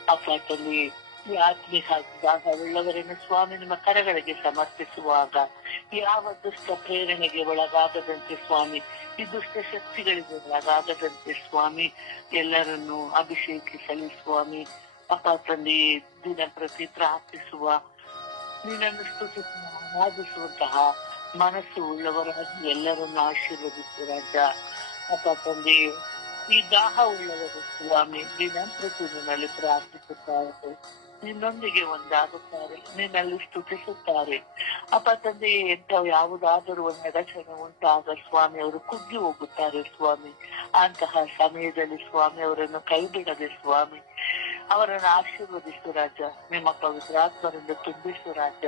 ಅಪ್ಪ ತಂದೆಯೇ, ಈ ಆತ್ಮಿಕ ದಾಹವುಳ್ಳವರನ್ನು ಸ್ವಾಮಿ ನಿಮ್ಮ ಕರಗಳಿಗೆ ಸಮರ್ಪಿಸುವಾಗ ಯಾವ ದುಷ್ಟ ಪ್ರೇರಣೆಗೆ ಒಳಗಾಗದಂತೆ ಸ್ವಾಮಿ, ಈ ದುಷ್ಟ ಶಕ್ತಿಗಳಿಗೆ ಒಳಗಾಗದಂತೆ ಸ್ವಾಮಿ ಎಲ್ಲರನ್ನು ಅಭಿಷೇಕಿಸಲಿ ಸ್ವಾಮಿ. ಅಪ್ಪ ತಂದೆ ದಿನ ಪ್ರತಿ ಪ್ರಾರ್ಥಿಸುವ, ನಿನ್ನನ್ನು ಸ್ತುತಿಸುವ, ಆರಾಧಿಸುವಂತಹ ಮನಸ್ಸು ಉಳ್ಳವರಾಗಿ ಎಲ್ಲರನ್ನು ಆಶೀರ್ವದಿಸು ರಾಜ. ಅಪ್ಪ ತಂದೆ ಈ ದಾಹ ಉಳ್ಳವರು ಸ್ವಾಮಿ ದಿನ ಪ್ರತಿ ನಿನ್ನಲ್ಲಿ ಪ್ರಾರ್ಥಿಸುತ್ತಾರೆ, ನಿನ್ನೊಂದಿಗೆ ಒಂದಾಗುತ್ತಾರೆ, ನಿನ್ನಲ್ಲಿ ಸ್ತುತಿಸುತ್ತಾರೆ. ಅಪ್ಪ ತಂದೆ ಎಂತ ಯಾವುದಾದರೂ ಒಂದು ಅಡಚಣೆ ಉಂಟಾಗ ಸ್ವಾಮಿ ಅವರು ಕುಗ್ಗಿ ಹೋಗುತ್ತಾರೆ ಸ್ವಾಮಿ. ಅಂತಹ ಸಮಯದಲ್ಲಿ ಸ್ವಾಮಿ ಅವರನ್ನು ಕೈ ಬಿಡದೆ ಸ್ವಾಮಿ ಅವರನ್ನು ಆಶೀರ್ವದಿಸು ರಾಜ. ನಿಮ್ಮ ಪವಿತ್ರಾತ್ಮರಿಂದ ತುಂಬಿಸು ರಾಜ.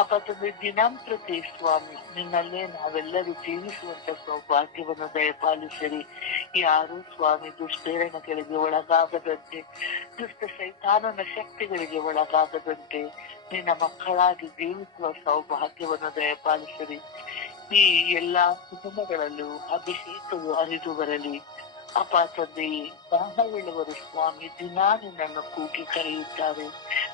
ಅಪ್ಪ ತಂದೆ ದಿನಂಪ್ರತಿ ಸ್ವಾಮಿ ನಿನ್ನಲ್ಲೇ ನಾವೆಲ್ಲರೂ ಜೀವಿಸುವಂತ ಸೌಭಾಗ್ಯವನ್ನು ದಯಪಾಲಿಸಿರಿ. ಯಾರು ಸ್ವಾಮಿ ದುಷ್ಪ್ರೇರಣೆಗಳಿಗೆ ಒಳಗಾಗದಂತೆ, ದುಷ್ಟ ಸೈತಾನನ ಶಕ್ತಿಗಳಿಗೆ ಒಳಗಾಗದಂತೆ ನಿನ್ನ ಮಕ್ಕಳಾಗಿ ಜೀವಿಸುವ ಸೌಭಾಗ್ಯವನ್ನು ದಯಪಾಲಿಸಿರಿ. ಈ ಎಲ್ಲಾ ಕುಟುಂಬಗಳಲ್ಲೂ ಅಭಿಷೇಕವು ಹರಿದು ಬರಲಿ. ಅಪ್ಪ ತಂದೆ ದಾಹವುಳ್ಳವರು ಸ್ವಾಮಿ ದಿನ ನಿನ್ನನ್ನು ಕೂಗಿ ಕರೆಯುತ್ತಾರೆ,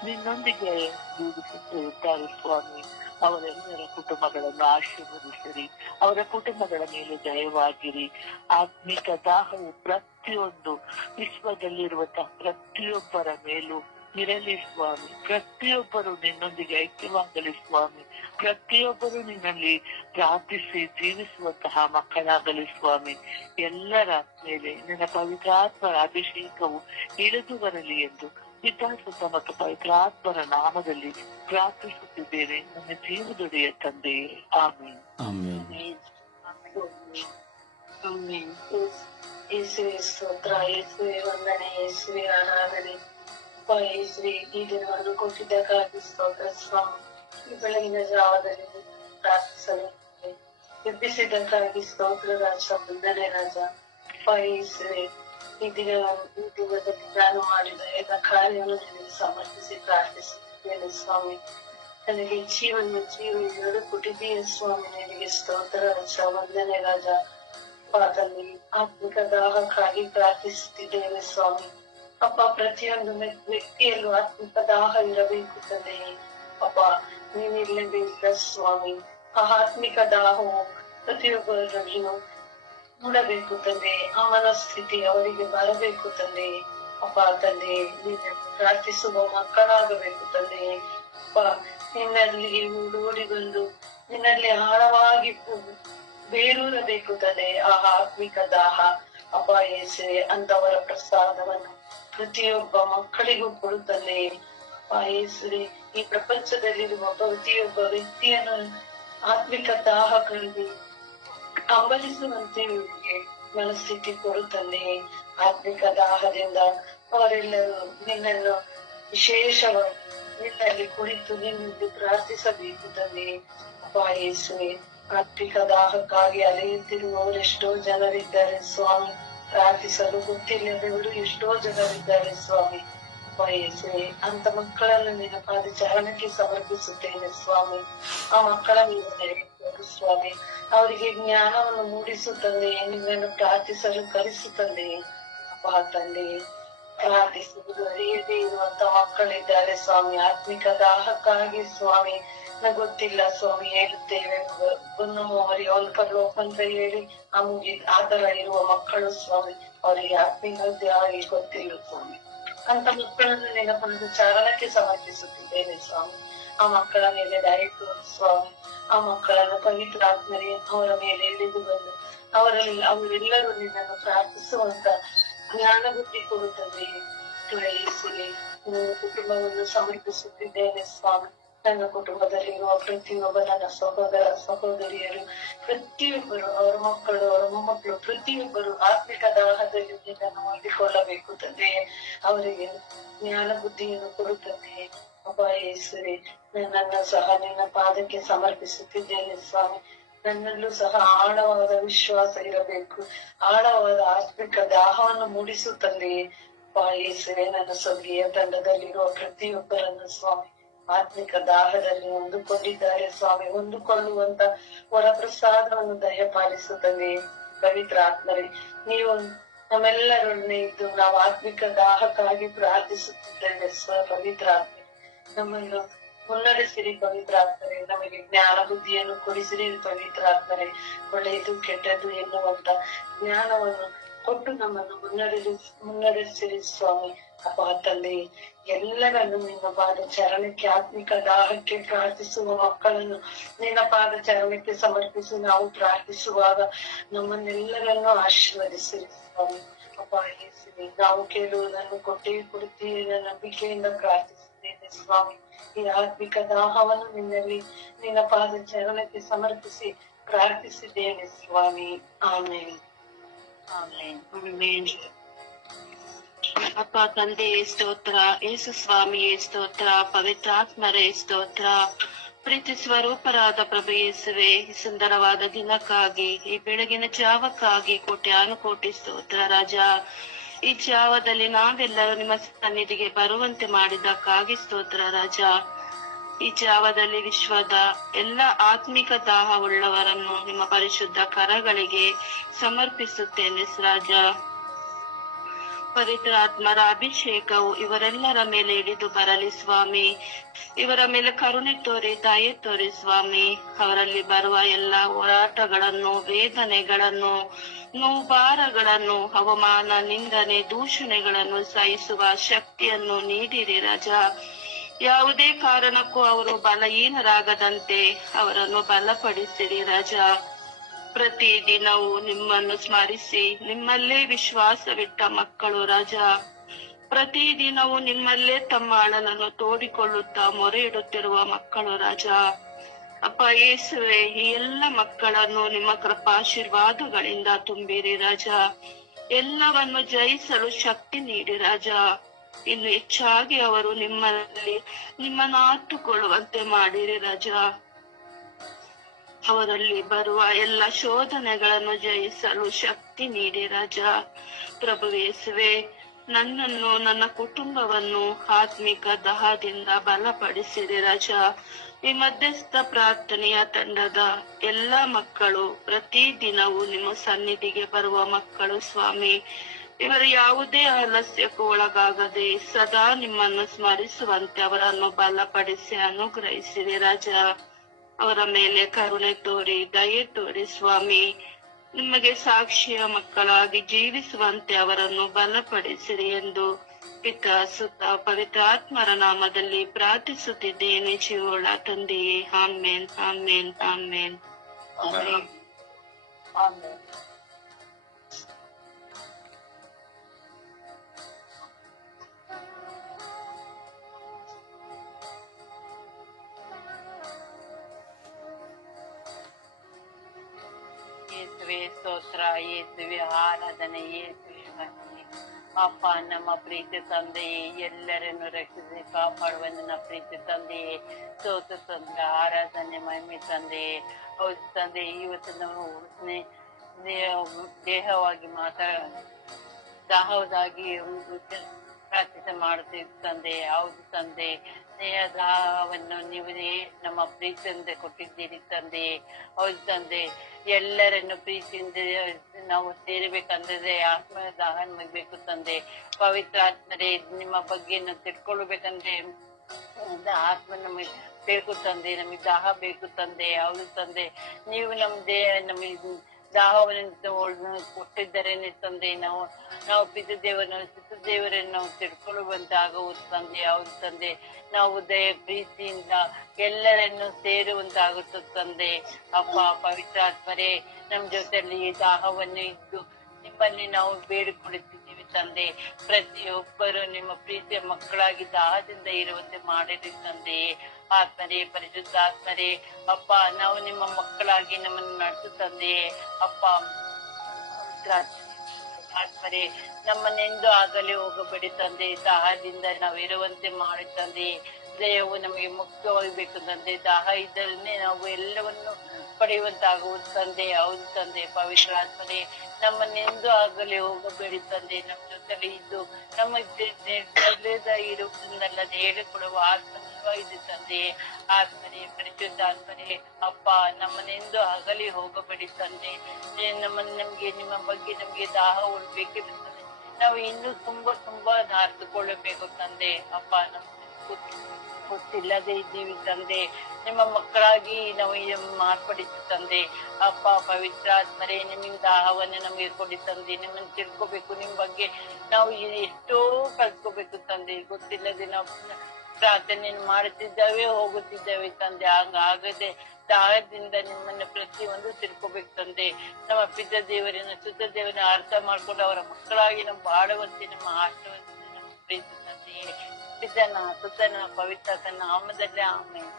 ನಿನ್ನೊಂದಿಗೆ ಜೀವಿಸುತ್ತಿರುತ್ತಾರೆ ಸ್ವಾಮಿ. ಅವರೆಲ್ಲರ ಕುಟುಂಬಗಳನ್ನು ಆಶೀರ್ವದಿಸಿರಿ, ಅವರ ಕುಟುಂಬಗಳ ಮೇಲೆ ದಯವಾಗಿರಿ. ಆತ್ಮಿಕ ದಾಹವು ಪ್ರತಿಯೊಂದು ವಿಶ್ವದಲ್ಲಿರುವಂತಹ ಪ್ರತಿಯೊಬ್ಬರ ಮೇಲೂ ಇರಲಿ ಸ್ವಾಮಿ. ಪ್ರತಿಯೊಬ್ಬರು ನಿನ್ನೊಂದಿಗೆ ಐಕ್ಯವಾಗಲಿ ಸ್ವಾಮಿ. ಪ್ರತಿಯೊಬ್ಬರು ನಿನ್ನಲ್ಲಿ ಪ್ರಾರ್ಥಿಸಿ ಜೀವಿಸುವಂತಹ ಮಕ್ಕಳಾಗಲಿ ಸ್ವಾಮಿ. ಎಲ್ಲರ ಮೇಲೆ ನಿನ್ನ ಪವಿತ್ರಾತ್ಮರ ಅಭಿಷೇಕವು ಇಳಿದು ಬರಲಿ ಎಂದು ಪಿತಾಸುತ ಮತ್ತು ಪವಿತ್ರಾತ್ಮರ ನಾಮದಲ್ಲಿ ಪ್ರಾರ್ಥಿಸುತ್ತಿದ್ದೇನೆ ನನ್ನ ಜೀವದೊಡೆಯ ತಂದೆಯೇ, ಆಮೇಲೆ. ಆಮೇಲೆ. ಯೇಸುವೆ ಸ್ತೋತ್ರ, ಯೇಸುವೆ ವಂದನೆ, ಯೇಸುವೆ ಆರಾಧನೆ. ಯೇಸುವೆ ಈ ದಿನವನ್ನು ಕೊಟ್ಟಿದ್ದಕ್ಕಾಗಿ ಸ್ತೋತ್ರ ಸ್ವಾಮಿ. ಈ ಬೆಳಗಿನ ಜಾವದಲ್ಲಿ ಪ್ರಾರ್ಥಿಸಲು ಎಬ್ಬಿಸಿದ್ದಕ್ಕಾಗಿ ಸ್ತೋತ್ರ ರಾಜ, ವಂದನೆ ರಾಜ. ಯೇಸುವೆ ಈ ದಿನದಲ್ಲಿ ನಾನು ಮಾಡಿದ ಎಲ್ಲ ಕಾರ್ಯವನ್ನು ನಿನಗೆ ಸಮರ್ಪಿಸಿ ಪ್ರಾರ್ಥಿಸುತ್ತೇನೆ ಸ್ವಾಮಿ. ನನಗೆ ಜೀವ ಎರಡು ಕೊಟ್ಟಿದ್ದೀಯ ಸ್ವಾಮಿ, ನಿನಗೆ ಸ್ತೋತ್ರ ರಾಜ, ವಂದನೆ ರಾಜ. ಪಾದಲ್ಲಿ ಆತ್ಮಿಕ ದಾಹಕ್ಕಾಗಿ ಪ್ರಾರ್ಥಿಸುತ್ತಿದ್ದೇವೆ ಸ್ವಾಮಿ. ಅಪ್ಪ ಪ್ರತಿಯೊಂದು ವ್ಯಕ್ತಿಯಲ್ಲೂ ಆತ್ಮಿಕ ದಾಹ ಇರಬೇಕು ತಂದೆಯೇ. ಅಪ್ಪ ನೀನಿರಲೇಬೇಕು ಸ್ವಾಮಿ. ಆ ಆತ್ಮಿಕ ದಾಹವು ಪ್ರತಿಯೊಬ್ಬರಲ್ಲಿಯೂ ನೋಡಬೇಕು ತಂದೆ. ಆ ಮನಸ್ಥಿತಿ ಅವರಿಗೆ ಬರಬೇಕು ತಂದೆಯೇ. ಅಪ್ಪ ತಂದೆ ನೀನು ಪ್ರಾರ್ಥಿಸುವ ಮಕ್ಕಳಾಗಬೇಕು ತಂದೆಯೇ. ಅಪ್ಪ ನಿನ್ನಲ್ಲಿ ಓಡಿ ಬಂದು ನಿನ್ನಲ್ಲಿ ಆಳವಾಗಿ ಬೇರೂರಬೇಕು ತಂದೆ. ಆ ಆತ್ಮಿಕ ದಾಹ ಅಪ್ಪ ಯೇಸುವೆ, ಅಂತವರ ಪ್ರಸಾದವನ್ನು ಪ್ರತಿಯೊಬ್ಬ ಮಕ್ಕಳಿಗೂ ಕೊಡುತ್ತದೆ. ಅಪ್ಪ ಯೇಸುವೆ, ಈ ಪ್ರಪಂಚದಲ್ಲಿರುವ ಪ್ರತಿಯೊಬ್ಬ ವ್ಯಕ್ತಿಯನ್ನು ಆತ್ಮಿಕ ದಾಹ ಕಂಡು ಹಂಬಲಿಸುವಂತೆ ಇವರಿಗೆ ಮನಸ್ಥಿತಿ ಕೊಡುತ್ತದೆ. ಆತ್ಮಿಕ ದಾಹದಿಂದ ಅವರೆಲ್ಲರೂ ನಿನ್ನನ್ನು ವಿಶೇಷವಾಗಿ ನಿನ್ನಲ್ಲಿ ಕುಳಿತು ನಿನ್ನಲ್ಲಿ ಪ್ರಾರ್ಥಿಸಬೇಕು ತಂದೆ. ಅಪ್ಪ ಯೇಸುವೆ, ಆತ್ಮಿಕ ದಾಹಕ್ಕಾಗಿ ಅಲೆಯುತ್ತಿರುವವರೆಷ್ಟೋ ಜನರಿದ್ದಾರೆ ಸ್ವಾಮಿ. ಪ್ರಾರ್ಥಿಸಲು ಗೊತ್ತಿಲ್ಲದವರು ಎಷ್ಟೋ ಜನರಿದ್ದಾರೆ ಸ್ವಾಮಿ. ಅಪ್ಪ ಯೇಸುವೆ, ಅಂತ ಮಕ್ಕಳನ್ನು ನಿನ್ನ ಪಾದ ಚರಣಕ್ಕೆ ಸಮರ್ಪಿಸುತ್ತೇನೆ ಸ್ವಾಮಿ. ಆ ಮಕ್ಕಳ ಮೇಲೆ ಸ್ವಾಮಿ, ಅವರಿಗೆ ಜ್ಞಾನವನ್ನು ಮೂಡಿಸುತ್ತದೆ, ನಿನ್ನನ್ನು ಪ್ರಾರ್ಥಿಸಲು ಕಲಿಸುತ್ತದೆ. ಅಪ್ಪ ತಂದೆ, ಪ್ರಾರ್ಥಿಸುವುದು ಅರಿಯದೇ ಇರುವಂತ ಮಕ್ಕಳಿದ್ದಾರೆ ಸ್ವಾಮಿ. ಆತ್ಮಿಕ ದಾಹಕ್ಕಾಗಿ ಸ್ವಾಮಿ ಗೊತ್ತಿಲ್ಲ ಸ್ವಾಮಿ, ಹೇಳುತ್ತೇವೆ ಅಂತ ಹೇಳಿ ಆ ತರ ಇರುವ ಮಕ್ಕಳು ಸ್ವಾಮಿ, ಅವರಿಗೆ ಆತ್ಮೀಯವಾಗಿ ಗೊತ್ತಿಲ್ಲ ಸ್ವಾಮಿ. ಅಂತ ಮಕ್ಕಳನ್ನು ನೆನಪನ್ನು ಚಾರಣಕ್ಕೆ ಸಮರ್ಪಿಸುತ್ತಿದ್ದೇನೆ ಸ್ವಾಮಿ. ಆ ಮಕ್ಕಳ ಮೇಲೆ ದಯೆ ತೋರಿ ಸ್ವಾಮಿ. ಆ ಮಕ್ಕಳನ್ನು ಪವಿತ್ರಾತ್ಮರೇ ಅವರ ಮೇಲೆ ಇಳಿದು ಬಂದು ಅವರೆಲ್ಲರೂ ನಿನ್ನನ್ನು ಪ್ರಾರ್ಥಿಸುವಂತ ಜ್ಞಾನ ಬುದ್ಧಿ ಕೊಡುತ್ತದೆ. ಯೇಸುವೆ, ನನ್ನ ಕುಟುಂಬವನ್ನು ಸಮರ್ಪಿಸುತ್ತಿದ್ದೇನೆ ಸ್ವಾಮಿ. ನನ್ನ ಕುಟುಂಬದಲ್ಲಿರುವ ಪ್ರತಿಯೊಬ್ಬ ನನ್ನ ಸಹೋದರ ಸಹೋದರಿಯರು ಪ್ರತಿಯೊಬ್ಬರು, ಅವರ ಮಕ್ಕಳು, ಅವರ ಮೊಮ್ಮಕ್ಕಳು ಪ್ರತಿಯೊಬ್ಬರು ಆತ್ಮಿಕ ದಾಹದಲ್ಲಿ ನಿನ್ನನ್ನು ಹೊಂದಿಕೊಳ್ಳಬೇಕು ತಂದೆ. ಅವರಿಗೆ ಜ್ಞಾನ ಬುದ್ಧಿಯನ್ನು ಕೊಡುತ್ತದೆ. ಅಪ್ಪ ಯೇಸುವೆ, ನನ್ನನ್ನು ಸಹ ನಿನ್ನ ಪಾದಕ್ಕೆ ಸಮರ್ಪಿಸುತ್ತಿದ್ದೇನೆ ಸ್ವಾಮಿ. ನನ್ನಲ್ಲೂ ಸಹ ಆಳವಾದ ವಿಶ್ವಾಸ ಇರಬೇಕು, ಆಳವಾದ ಆತ್ಮಿಕ ದಾಹವನ್ನು ಮೂಡಿಸುತ್ತದೆ. ಅಪ್ಪ ಯೇಸುವೆ, ನನ್ನ ಸ್ವರ್ಗೀಯ ತಂಡದಲ್ಲಿರುವ ಪ್ರತಿಯೊಬ್ಬರನ್ನು ಸ್ವಾಮಿ ಆತ್ಮಿಕ ದಾಹದಲ್ಲಿ ಹೊಂದಿಕೊಂಡಿದ್ದಾರೆ ಸ್ವಾಮಿ. ಹೊಂದಿಕೊಳ್ಳುವಂತ ವರಪ್ರಸಾದವನ್ನು ದಯಪಾಲಿಸುತ್ತದೆ. ಪವಿತ್ರ ಆತ್ಮರೇ, ನೀವು ನಮ್ಮೆಲ್ಲರೊಡನೆ ಇದ್ದು ನಾವು ಆತ್ಮಿಕ ದಾಹಕ್ಕಾಗಿ ಪ್ರಾರ್ಥಿಸುತ್ತಿದ್ದೇವೆ ಪವಿತ್ರ ಆತ್ಮರೇ. ನಮ್ಮನ್ನು ಮುನ್ನಡೆಸಿರಿ ಪವಿತ್ರ ಆತ್ಮರೇ. ನಮಗೆ ಜ್ಞಾನ ಬುದ್ಧಿಯನ್ನು ಕೊಡಿಸಿರಿ ಪವಿತ್ರ ಆತ್ಮರೇ. ಒಳ್ಳೆಯದು ಕೆಟ್ಟದ್ದು ಎನ್ನುವಂತ ಜ್ಞಾನವನ್ನು ಕೊಟ್ಟು ನಮ್ಮನ್ನು ಮುನ್ನಡೆಸಿರಿ ಸ್ವಾಮಿ. ಅಪ್ಪ ತಂದೆ, ಎಲ್ಲರನ್ನು ನಿನ್ನ ಪಾದ ಚರಣಕ್ಕೆ ಆತ್ಮಿಕ ದಾಹಕ್ಕೆ ಪ್ರಾರ್ಥಿಸುವ ಮಕ್ಕಳನ್ನು ನಿನ್ನ ಪಾದ ಚರಣಕ್ಕೆ ಸಮರ್ಪಿಸಿ ನಾವು ಪ್ರಾರ್ಥಿಸುವಾಗ ನಮ್ಮನ್ನೆಲ್ಲರನ್ನು ಆಶೀರ್ವದಿಸಿರಿ ಸ್ವಾಮಿ. ಅಪ್ಪ ಯೇಸುವೆ, ನಾವು ಕೇಳುವುದನ್ನು ಕೊಟ್ಟೇ ಕೊಡುತ್ತೀರಿ ನಂಬಿಕೆಯಿಂದ ಪ್ರಾರ್ಥಿಸುತ್ತೇನೆ ಸ್ವಾಮಿ. ಈ ಆತ್ಮಿಕ ದಾಹವನ್ನು ನಿನ್ನ ಪಾದ ಚರಣಕ್ಕೆ ಸಮರ್ಪಿಸಿ ಪ್ರಾರ್ಥಿಸಿದ್ದೇನೆ ಸ್ವಾಮಿ. ಆಮೇಲೆ ಅಪ್ಪ ತಂದೆಯೇ ಸ್ತೋತ್ರ, ಯೇಸು ಸ್ವಾಮಿಯೇ ಸ್ತೋತ್ರ, ಪವಿತ್ರಾತ್ಮರೇ ಸ್ತೋತ್ರ. ಪ್ರೀತಿ ಸ್ವರೂಪರಾದ ಪ್ರಭು ಯೇಸುವೆ, ಈ ಸುಂದರವಾದ ದಿನಕ್ಕಾಗಿ, ಈ ಬೆಳಗಿನ ಜಾವಕ್ಕಾಗಿ ಕೋಟ್ಯಾನುಕೋಟಿ ಸ್ತೋತ್ರ ರಾಜ. ಈ ಜಾವದಲ್ಲಿ ನಾವೆಲ್ಲರೂ ನಿಮ್ಮ ಸನ್ನಿಧಿಗೆ ಬರುವಂತೆ ಮಾಡಿದ್ದಕ್ಕಾಗಿ ಸ್ತೋತ್ರ ರಾಜ. ಈ ಜಾವದಲ್ಲಿ ವಿಶ್ವದ ಎಲ್ಲ ಆತ್ಮಿಕ ದಾಹವುಳ್ಳವರನ್ನು ನಿಮ್ಮ ಪರಿಶುದ್ಧ ಕರಗಳಿಗೆ ಸಮರ್ಪಿಸುತ್ತೇನೆ ರಾಜ. ಪವಿತ್ರಾತ್ಮರ ಅಭಿಷೇಕವು ಇವರೆಲ್ಲರ ಮೇಲೆ ಇಳಿದು ಬರಲಿ ಸ್ವಾಮಿ. ಇವರ ಮೇಲೆ ಕರುಣೆ ತೋರಿ ದಯೆ ತೋರಿ ಸ್ವಾಮಿ. ಅವರಲ್ಲಿ ಬರುವ ಎಲ್ಲ ಹೋರಾಟಗಳನ್ನು, ವೇದನೆಗಳನ್ನು, ನೋವಾರಗಳನ್ನು, ಅವಮಾನ, ನಿಂದನೆ, ದೂಷಣೆಗಳನ್ನು ಸಹಿಸುವ ಶಕ್ತಿಯನ್ನು ನೀಡಿರಿ ರಾಜ. ಯಾವುದೇ ಕಾರಣಕ್ಕೂ ಅವರು ಬಲಹೀನರಾಗದಂತೆ ಅವರನ್ನು ಬಲಪಡಿಸಿರಿ ರಾಜ. ಪ್ರತಿ ದಿನವೂ ನಿಮ್ಮನ್ನು ಸ್ಮರಿಸಿ ನಿಮ್ಮಲ್ಲೇ ವಿಶ್ವಾಸವಿಟ್ಟ ಮಕ್ಕಳು ರಾಜ. ಪ್ರತಿ ದಿನವೂ ನಿಮ್ಮಲ್ಲೇ ತಮ್ಮ ಅಳಲನ್ನು ತೋಡಿಕೊಳ್ಳುತ್ತಾ ಮೊರೆ ಇಡುತ್ತಿರುವ ಮಕ್ಕಳು ರಾಜ. ಅಪ್ಪ ಯೇಸುವೆ, ಈ ಎಲ್ಲ ಮಕ್ಕಳನ್ನು ನಿಮ್ಮ ಕೃಪಾಶೀರ್ವಾದಗಳಿಂದ ತುಂಬಿರಿ ರಾಜ. ಎಲ್ಲವನ್ನು ಜಯಿಸಲು ಶಕ್ತಿ ನೀಡಿ ರಾಜ. ಇನ್ನು ಹೆಚ್ಚಾಗಿ ಅವರು ನಿಮ್ಮನ್ನು ಆತುಕೊಳ್ಳುವಂತೆ ಮಾಡಿರಿ ರಾಜ. ಅವರಲ್ಲಿ ಬರುವ ಎಲ್ಲ ಶೋಧನೆಗಳನ್ನು ಜಯಿಸಲು ಶಕ್ತಿ ನೀಡಿ ರಾಜ. ಪ್ರಭು ಯೇಸುವೆ, ನನ್ನನ್ನು, ನನ್ನ ಕುಟುಂಬವನ್ನು ಆತ್ಮಿಕ ದಹದಿಂದ ಬಲಪಡಿಸಿರಿ ರಾಜ. ಈ ಮಧ್ಯಸ್ಥ ಪ್ರಾರ್ಥನೆಯ ತಂಡದ ಎಲ್ಲ ಮಕ್ಕಳು ಪ್ರತಿ ದಿನವೂ ನಿಮ್ಮ ಸನ್ನಿಧಿಗೆ ಬರುವ ಮಕ್ಕಳು ಸ್ವಾಮಿ. ಇವರು ಯಾವುದೇ ಆಲಸ್ಯಕ್ಕೂ ಒಳಗಾಗದೆ ಸದಾ ನಿಮ್ಮನ್ನು ಸ್ಮರಿಸುವಂತೆ ಅವರನ್ನು ಬಲಪಡಿಸಿ ಅನುಗ್ರಹಿಸಿರಿ ರಾಜ. ಅವರ ಮೇಲೆ ಕರುಣೆ ತೋರಿ ದಯೆ ತೋರಿ ಸ್ವಾಮಿ. ನಿಮಗೆ ಸಾಕ್ಷಿಯ ಮಕ್ಕಳಾಗಿ ಜೀವಿಸುವಂತೆ ಅವರನ್ನು ಬಲಪಡಿಸಿರಿ ಎಂದು ಪಿತ ಸುತ ಪವಿತ್ರಾತ್ಮರ ನಾಮದಲ್ಲಿ ಪ್ರಾರ್ಥಿಸುತ್ತಿದ್ದೇನೆ ಜೀವೋಳ ತಂದೆಯೇ. ಆಮೇನ್, ಆಮೇನ್, ಆಮೇನ್. ಆಮೆನ್. ಆಮೆನ್. ಯೇಸುವೆ ಸ್ತೋತ್ರ, ಯೇಸುವೆ ಆರಾಧನೆ, ಯೇಸುವೆ ಮಹಿಮೆ. ಅಪ್ಪ, ನಮ್ಮ ಪ್ರೀತಿ ತಂದೆಯೇ, ಎಲ್ಲರನ್ನು ರಕ್ಷಿಸಿ ಕಾಪಾಡುವ ನನ್ನ ಪ್ರೀತಿ ತಂದೆಯೇ, ಸ್ತೋತ್ರ ತಂದೆ, ಆರಾಧನೆ ಮಹಿಮೆ ತಂದೆಯೇ. ಹೌದು ತಂದೆ, ಇವತ್ತು ನಾವು ದೇಹವಾಗಿ ದಾಹವಾಗಿ ಪ್ರಾರ್ಥನೆ ಮಾಡುತ್ತೀವಿ ತಂದೆ. ಹೌದು ತಂದೆ, ದಾಹವನ್ನು ನೀವೇ ನಮ್ಮ ಪ್ರೀತಿಯಿಂದ ಕೊಟ್ಟಿದ್ದೀರಿ ತಂದೆ. ಹೌದು ತಂದೆ, ಎಲ್ಲರನ್ನು ಪ್ರೀತಿಯಿಂದ ನಾವು ಸೇರಬೇಕಂದ್ರೆ ಆತ್ಮೀಯ ದಾಹ ನಮಗ್ಬೇಕು ತಂದೆ. ಪವಿತ್ರ ಆತ್ಮರೇ, ನಿಮ್ಮ ಬಗ್ಗೆ ನಾವು ತಿಳ್ಕೊಳ್ಬೇಕಂದ್ರೆ ಆತ್ಮ ನಮಗೆ ಬೇಕು ತಂದೆ, ನಮಗೆ ದಾಹ ಬೇಕು ತಂದೆ. ಹೌದು ತಂದೆ, ನೀವು ನಮಗೆ ದಾಹವನ್ನು ಕೊಟ್ಟಿದ್ದರೇನೆ ತಂದೆ. ನಾವು ಪಿತ ದೇವರನ್ನು ನಾವು ತಿಳ್ಕೊಳ್ಳುವಂತಾಗುವುದು ತಂದೆ. ಹೌದು ತಂದೆ, ನಾವು ದಯ ಪ್ರೀತಿಯಿಂದ ಎಲ್ಲರನ್ನು ಸೇರುವಂತಾಗುತ್ತದೆ ತಂದೆ. ಅಪ್ಪ ಪವಿತ್ರಾತ್ಮರೇ, ನಮ್ಮ ಜೊತೆಯಲ್ಲಿ ದಾಹವನ್ನು ಇದ್ದು ನಿಮ್ಮಲ್ಲಿ ನಾವು ಬೇಡಿಕೊಳ್ಳುತ್ತಿದ್ದೀವಿ ತಂದೆ. ಪ್ರತಿಯೊಬ್ಬರು ನಿಮ್ಮ ಪ್ರೀತಿಯ ಮಕ್ಕಳಾಗಿ ದಾಹದಿಂದ ಇರುವಂತೆ ಮಾಡಿರಿ ತಂದೆಯೇ. ಆತ್ಮರೇ, ಪರಿಶುದ್ಧ ಆತ್ಮರೇ, ಅಪ್ಪ ನಾವು ನಿಮ್ಮ ಮಕ್ಕಳಾಗಿ ನಮ್ಮನ್ನು ನಡೆಸು ತಂದೆಯೇ. ಅಪ್ಪ ಆತ್ಮರೇ, ನಮ್ಮನ್ನೆಂದು ಆಗಲೇ ಹೋಗಬೇಡಿ ತಂದೆ. ದಾಹದಿಂದ ನಾವಿರುವಂತೆ ಮಾಡಿ ತಂದೆ. ದಯವು ನಮಗೆ ಮುಕ್ತವಾಗಬೇಕು ತಂದೆ. ದಾಹ ಇದ್ದರನ್ನೇ ನಾವು ಎಲ್ಲವನ್ನು ಪಡೆಯುವಂತಾಗುವುದು ತಂದೆ. ಹೌದು ತಂದೆ, ಪವಿತ್ರ ಆತ್ಮರೇ, ನಮ್ಮನ್ನೆಂದು ಆಗಲೇ ಹೋಗಬೇಡಿ ತಂದೆ. ನಮ್ಮ ಜೊತೆಲಿ ಇದ್ದು ನಮಗೆ ಇರುವುದಲ್ಲದೆ ಹೇಳಿಕೊಡುವ ಆತ್ಮ ಇದೆ ತಂದೆ. ಆತ್ಮರೇ, ಪರಿಶುದ್ಧ ಆತ್ಮರೇ, ಅಪ್ಪ ನಮ್ಮನ್ನೆಂದು ಆಗಲಿ ಹೋಗಬೇಡಿ ತಂದೆ. ನಮ್ಗೆ ನಿಮ್ಮ ಬಗ್ಗೆ ನಮ್ಗೆ ದಾಹ ಉಳ್ಬೇಕಿರುತ್ತದೆ. ನಾವು ಇನ್ನೂ ತುಂಬಾ ಧಾರಿಸಿಕೊಳ್ಳಬೇಕು ತಂದೆ. ಅಪ್ಪ ನಮ್ಗೆ ಗೊತ್ತಿಲ್ಲದೆ ಇದ್ದೀವಿ ತಂದೆ. ನಿಮ್ಮ ಮಕ್ಕಳಾಗಿ ನಾವು ಮಾರ್ಪಡಿಸಿ ತಂದೆ. ಅಪ್ಪ ಪವಿತ್ರಾತ್ಮರೇ, ನಿಮ್ಮಿಂದ ದಾಹವನ್ನು ನಮಗೆ ಕೊಡಿ ತಂದೆ. ನಿಮ್ಮನ್ನು ತಿಳ್ಕೋಬೇಕು, ನಿಮ್ ಬಗ್ಗೆ ನಾವು ಎಷ್ಟೋ ಕಲ್ತ್ಕೋಬೇಕು ತಂದೆ. ಗೊತ್ತಿಲ್ಲದೆ ನಾವು ಪ್ರಾರ್ಥನೆಯನ್ನು ಮಾಡುತ್ತಿದ್ದೇವೆ, ಹೋಗುತ್ತಿದ್ದೇವೆ ತಂದೆ. ಹಂಗಾಗದೆ ದಾಹದಿಂದ ನಿಮ್ಮನ್ನು ಪ್ರತಿಯೊಂದು ತಿಳ್ಕೋಬೇಕು ತಂದೆ. ನಮ್ಮ ಪಿತ ದೇವರನ್ನ ಶುದ್ಧ ದೇವರನ್ನ ಅರ್ಥ ಮಾಡ್ಕೊಂಡು ಅವರ ಮಕ್ಕಳಾಗಿ ನಾವು ಬಾಳುವಂತೆ ನಮ್ಮ ಆಶೀರ್ವದಿಸಿ ನಮ್ಮ ಪ್ರೀತಿ ತಂದೆಯೇ. ಪಿತನ ಸುತನ ಪವಿತ್ರ ನಾಮದಲ್ಲಿ ಆಮೇಲೆ.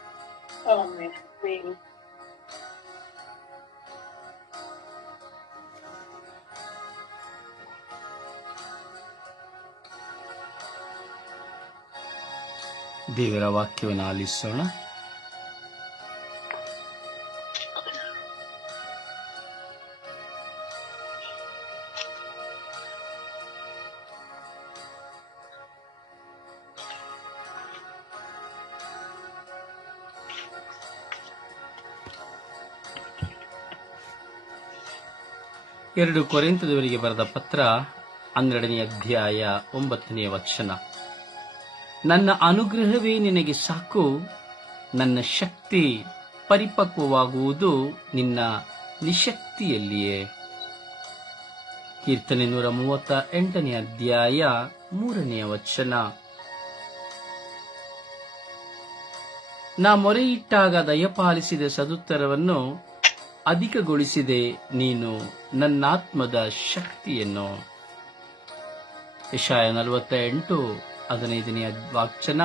ಆಮೆನ್. ದೇವರ ವಾಕ್ಯವನ್ನು ಆಲಿಸೋಣ. ಎರಡು ಕೊರಿಂಥದವರಿಗೆ ಬರೆದ ಪತ್ರ 12ನೇ ಅಧ್ಯಾಯ 9ನೇ ವಚನ. ನನ್ನ ಅನುಗ್ರಹವೇ ನಿನಗೆ ಸಾಕು, ನನ್ನ ಶಕ್ತಿ ಪರಿಪಕ್ವವಾಗುವುದು ನಿನ್ನ ನಿಶಕ್ತಿಯಲ್ಲಿಯೇ. ಕೀರ್ತನೆ 138ನೇ ಅಧ್ಯಾಯ 3ನೇ ವಚನ. ನಾ ಮೊರೆಯಿಟ್ಟಾಗ ದಯಪಾಲಿಸಿದ ಸದುತ್ತರವನ್ನು ಅಧಿಕಗೊಳಿಸಿದೆ ನೀನು ನನ್ನಾತ್ಮದ ಶಕ್ತಿಯನ್ನು. ಯೆಶಾಯ 48:15ನೇ ವಾಕ್ಯನ.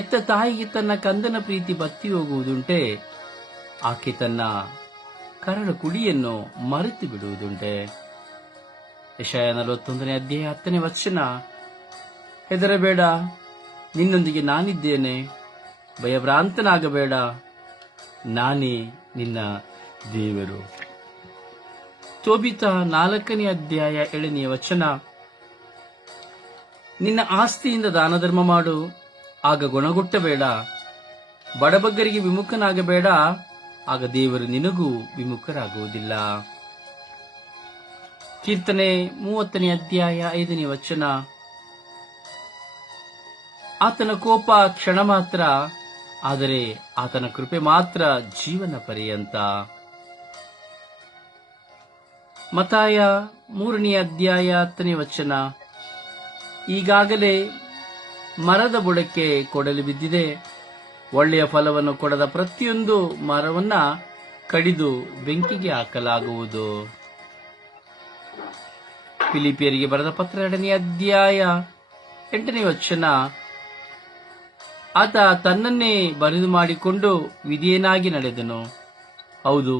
ಎತ್ತ ತಾಯಿಗೆ ತನ್ನ ಕಂದನ ಪ್ರೀತಿ ಬತ್ತಿ ಹೋಗುವುದುಂಟೆ, ಆಕೆ ತನ್ನ ಕರಳು ಕುಡಿಯನ್ನು ಮರೆತು ಬಿಡುವುದುಂಟೆ. ಯೆಶಾಯ 41ನೇ ಅಧ್ಯಾಯ 10ನೇ ವಚನ. ಹೆದರಬೇಡ, ನಿನ್ನೊಂದಿಗೆ ನಾನಿದ್ದೇನೆ, ಭಯಭ್ರಾಂತನಾಗಬೇಡ, ನಾನೇ ನಿನ್ನ ದೇವರು. ತೋಬಿತ 4ನೇ ಅಧ್ಯಾಯ 7ನೇ ವಚನ. ನಿನ್ನ ಆಸ್ತಿಯಿಂದ ದಾನಧರ್ಮ ಮಾಡು, ಆಗ ಗುಣಗುಟ್ಟಬೇಡ. ಬಡಬಗ್ಗರಿಗೆ ವಿಮುಖನಾಗಬೇಡ, ಆಗ ದೇವರು ನಿನಗೂ ವಿಮುಖರಾಗುವುದಿಲ್ಲ. ಕೀರ್ತನೆ 30ನೇ ಅಧ್ಯಾಯ 5ನೇ ವಚನ. ಆತನ ಕೋಪ ಕ್ಷಣ ಮಾತ್ರ, ಆದರೆ ಆತನ ಕೃಪೆ ಮಾತ್ರ ಜೀವನ ಪರ್ಯಂತ. ಮತ್ತಾಯ 3ನೇ ಅಧ್ಯಾಯ 10ನೇ ವಚನ. ಈಗಾಗಲೇ ಮರದ ಬುಡಕ್ಕೆ ಕೊಡಲಿ ಬಿದ್ದಿದೆ. ಒಳ್ಳೆಯ ಫಲವನ್ನು ಕೊಡದ ಪ್ರತಿಯೊಂದು ಮರವನ್ನ ಕಡಿದು ಬೆಂಕಿಗೆ ಹಾಕಲಾಗುವುದು. ಫಿಲಿಪಿಯರಿಗೆ ಬರೆದ ಪತ್ರ 2ನೇ ಅಧ್ಯಾಯ 8ನೇ ವಚನ. ಆತ ತನ್ನನ್ನೇ ಬರಿದು ಮಾಡಿಕೊಂಡು ವಿಧಿಯನಾಗಿ ನಡೆದನು. ಹೌದು,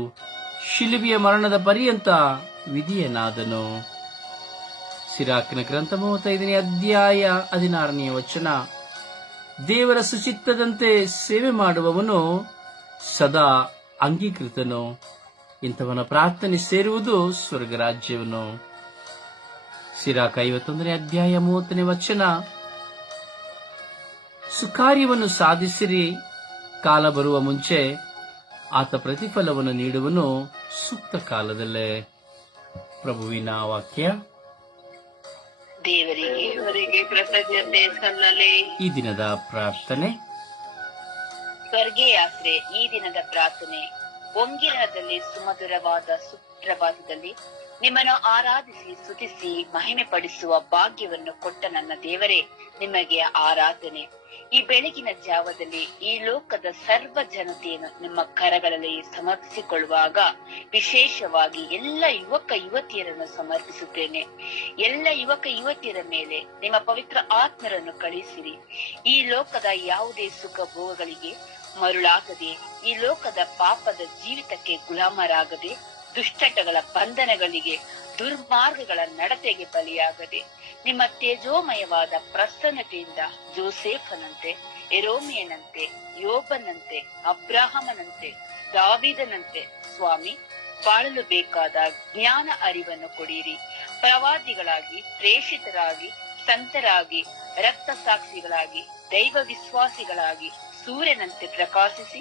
ಶಿಲುಬೆಯ ಮರಣದ ಪರ್ಯಂತ ವಿಧಿಯನಾದನು. ಸಿರಾಕಿನ ಗ್ರಂಥ 35ನೇ ಅಧ್ಯಾಯ 16ನೇ ವಚನ. ದೇವರ ಸುಚಿತ್ತದಂತೆ ಸೇವೆ ಮಾಡುವವನು ಸದಾ ಅಂಗೀಕೃತನು. ಇಂಥವನ ಪ್ರಾರ್ಥನೆ ಸೇರುವುದು ಸ್ವರ್ಗರಾಜ್ಯವನು. ಸಿರಾಕ 51ನೇ ಅಧ್ಯಾಯ 30ನೇ ವಚನ. ಸುಕಾರ್ಯವನ್ನು ಸಾಧಿಸಿರಿ, ಕಾಲ ಬರುವ ಮುಂಚೆ ಆತ ಪ್ರತಿಫಲವನ್ನು ನೀಡುವನು ಸೂಕ್ತ ಕಾಲದಲ್ಲೇ. ಪ್ರಭುವಿನ ವಾಕ್ಯ. ದೇವರಿಗೆ ಕೃತಜ್ಞತೆ ಸಲ್ಲಲಿ. ಈ ದಿನದ ಪ್ರಾರ್ಥನೆ. ಸ್ವರ್ಗೀಯಾತ್ರೆ. ಈ ದಿನದ ಪ್ರಾರ್ಥನೆ. ಒಂಗಿರಣದಲ್ಲಿ ಸುಮಧುರವಾದ ಸುಪ್ರಭಾತದಲ್ಲಿ ನಿಮ್ಮನ್ನು ಆರಾಧಿಸಿ ಸ್ತುತಿಸಿ ಮಹಿಮೆ ಪಡಿಸುವ ಭಾಗ್ಯವನ್ನು ಕೊಟ್ಟ ನನ್ನ ದೇವರೇ, ನಿಮಗೆ ಆರಾಧನೆ. ಈ ಬೆಳಗಿನ ಜಾವದಲ್ಲಿ ಈ ಲೋಕದ ಸರ್ವ ಜನತೆಯನ್ನು ನಿಮ್ಮ ಕರಗಳಲ್ಲಿ ಸಮರ್ಪಿಸಿಕೊಳ್ಳುವಾಗ ವಿಶೇಷವಾಗಿ ಎಲ್ಲ ಯುವಕ ಯುವತಿಯರನ್ನು ಸಮರ್ಪಿಸುತ್ತೇನೆ. ಎಲ್ಲ ಯುವಕ ಯುವತಿಯರ ಮೇಲೆ ನಿಮ್ಮ ಪವಿತ್ರ ಆತ್ಮರನ್ನು ಕಳುಹಿಸಿರಿ. ಈ ಲೋಕದ ಯಾವುದೇ ಸುಖ ಭೋಗಗಳಿಗೆ ಮರುಳಾಗದೆ, ಈ ಲೋಕದ ಪಾಪದ ಜೀವಿತಕ್ಕೆ ಗುಲಾಮರಾಗದೆ, ದುಷ್ಟಟಗಳ ಬಂಧನಗಳಿಗೆ, ದುರ್ಮಾರ್ಗಗಳ ನಡತೆಗೆ ಬಲಿಯಾಗದೆ, ನಿಮ್ಮ ತೇಜೋಮಯವಾದ ಪ್ರಸನ್ನತೆಯಿಂದ ಜೋಸೇಫನಂತೆ, ಎರೋಮಿಯನಂತೆ, ಯೋಬನಂತೆ, ಅಬ್ರಾಹಮನಂತೆ, ದಾವೀದನಂತೆ ಸ್ವಾಮಿ ಬಾಳಲು ಬೇಕಾದ ಜ್ಞಾನ ಅರಿವನ್ನು ಕೊಡಿರಿ. ಪ್ರವಾದಿಗಳಾಗಿ, ಪ್ರೇಷಿತರಾಗಿ, ಸಂತರಾಗಿ, ರಕ್ತ ಸಾಕ್ಷಿಗಳಾಗಿ, ದೈವ ವಿಶ್ವಾಸಿಗಳಾಗಿ ಸೂರ್ಯನಂತೆ ಪ್ರಕಾಶಿಸಿ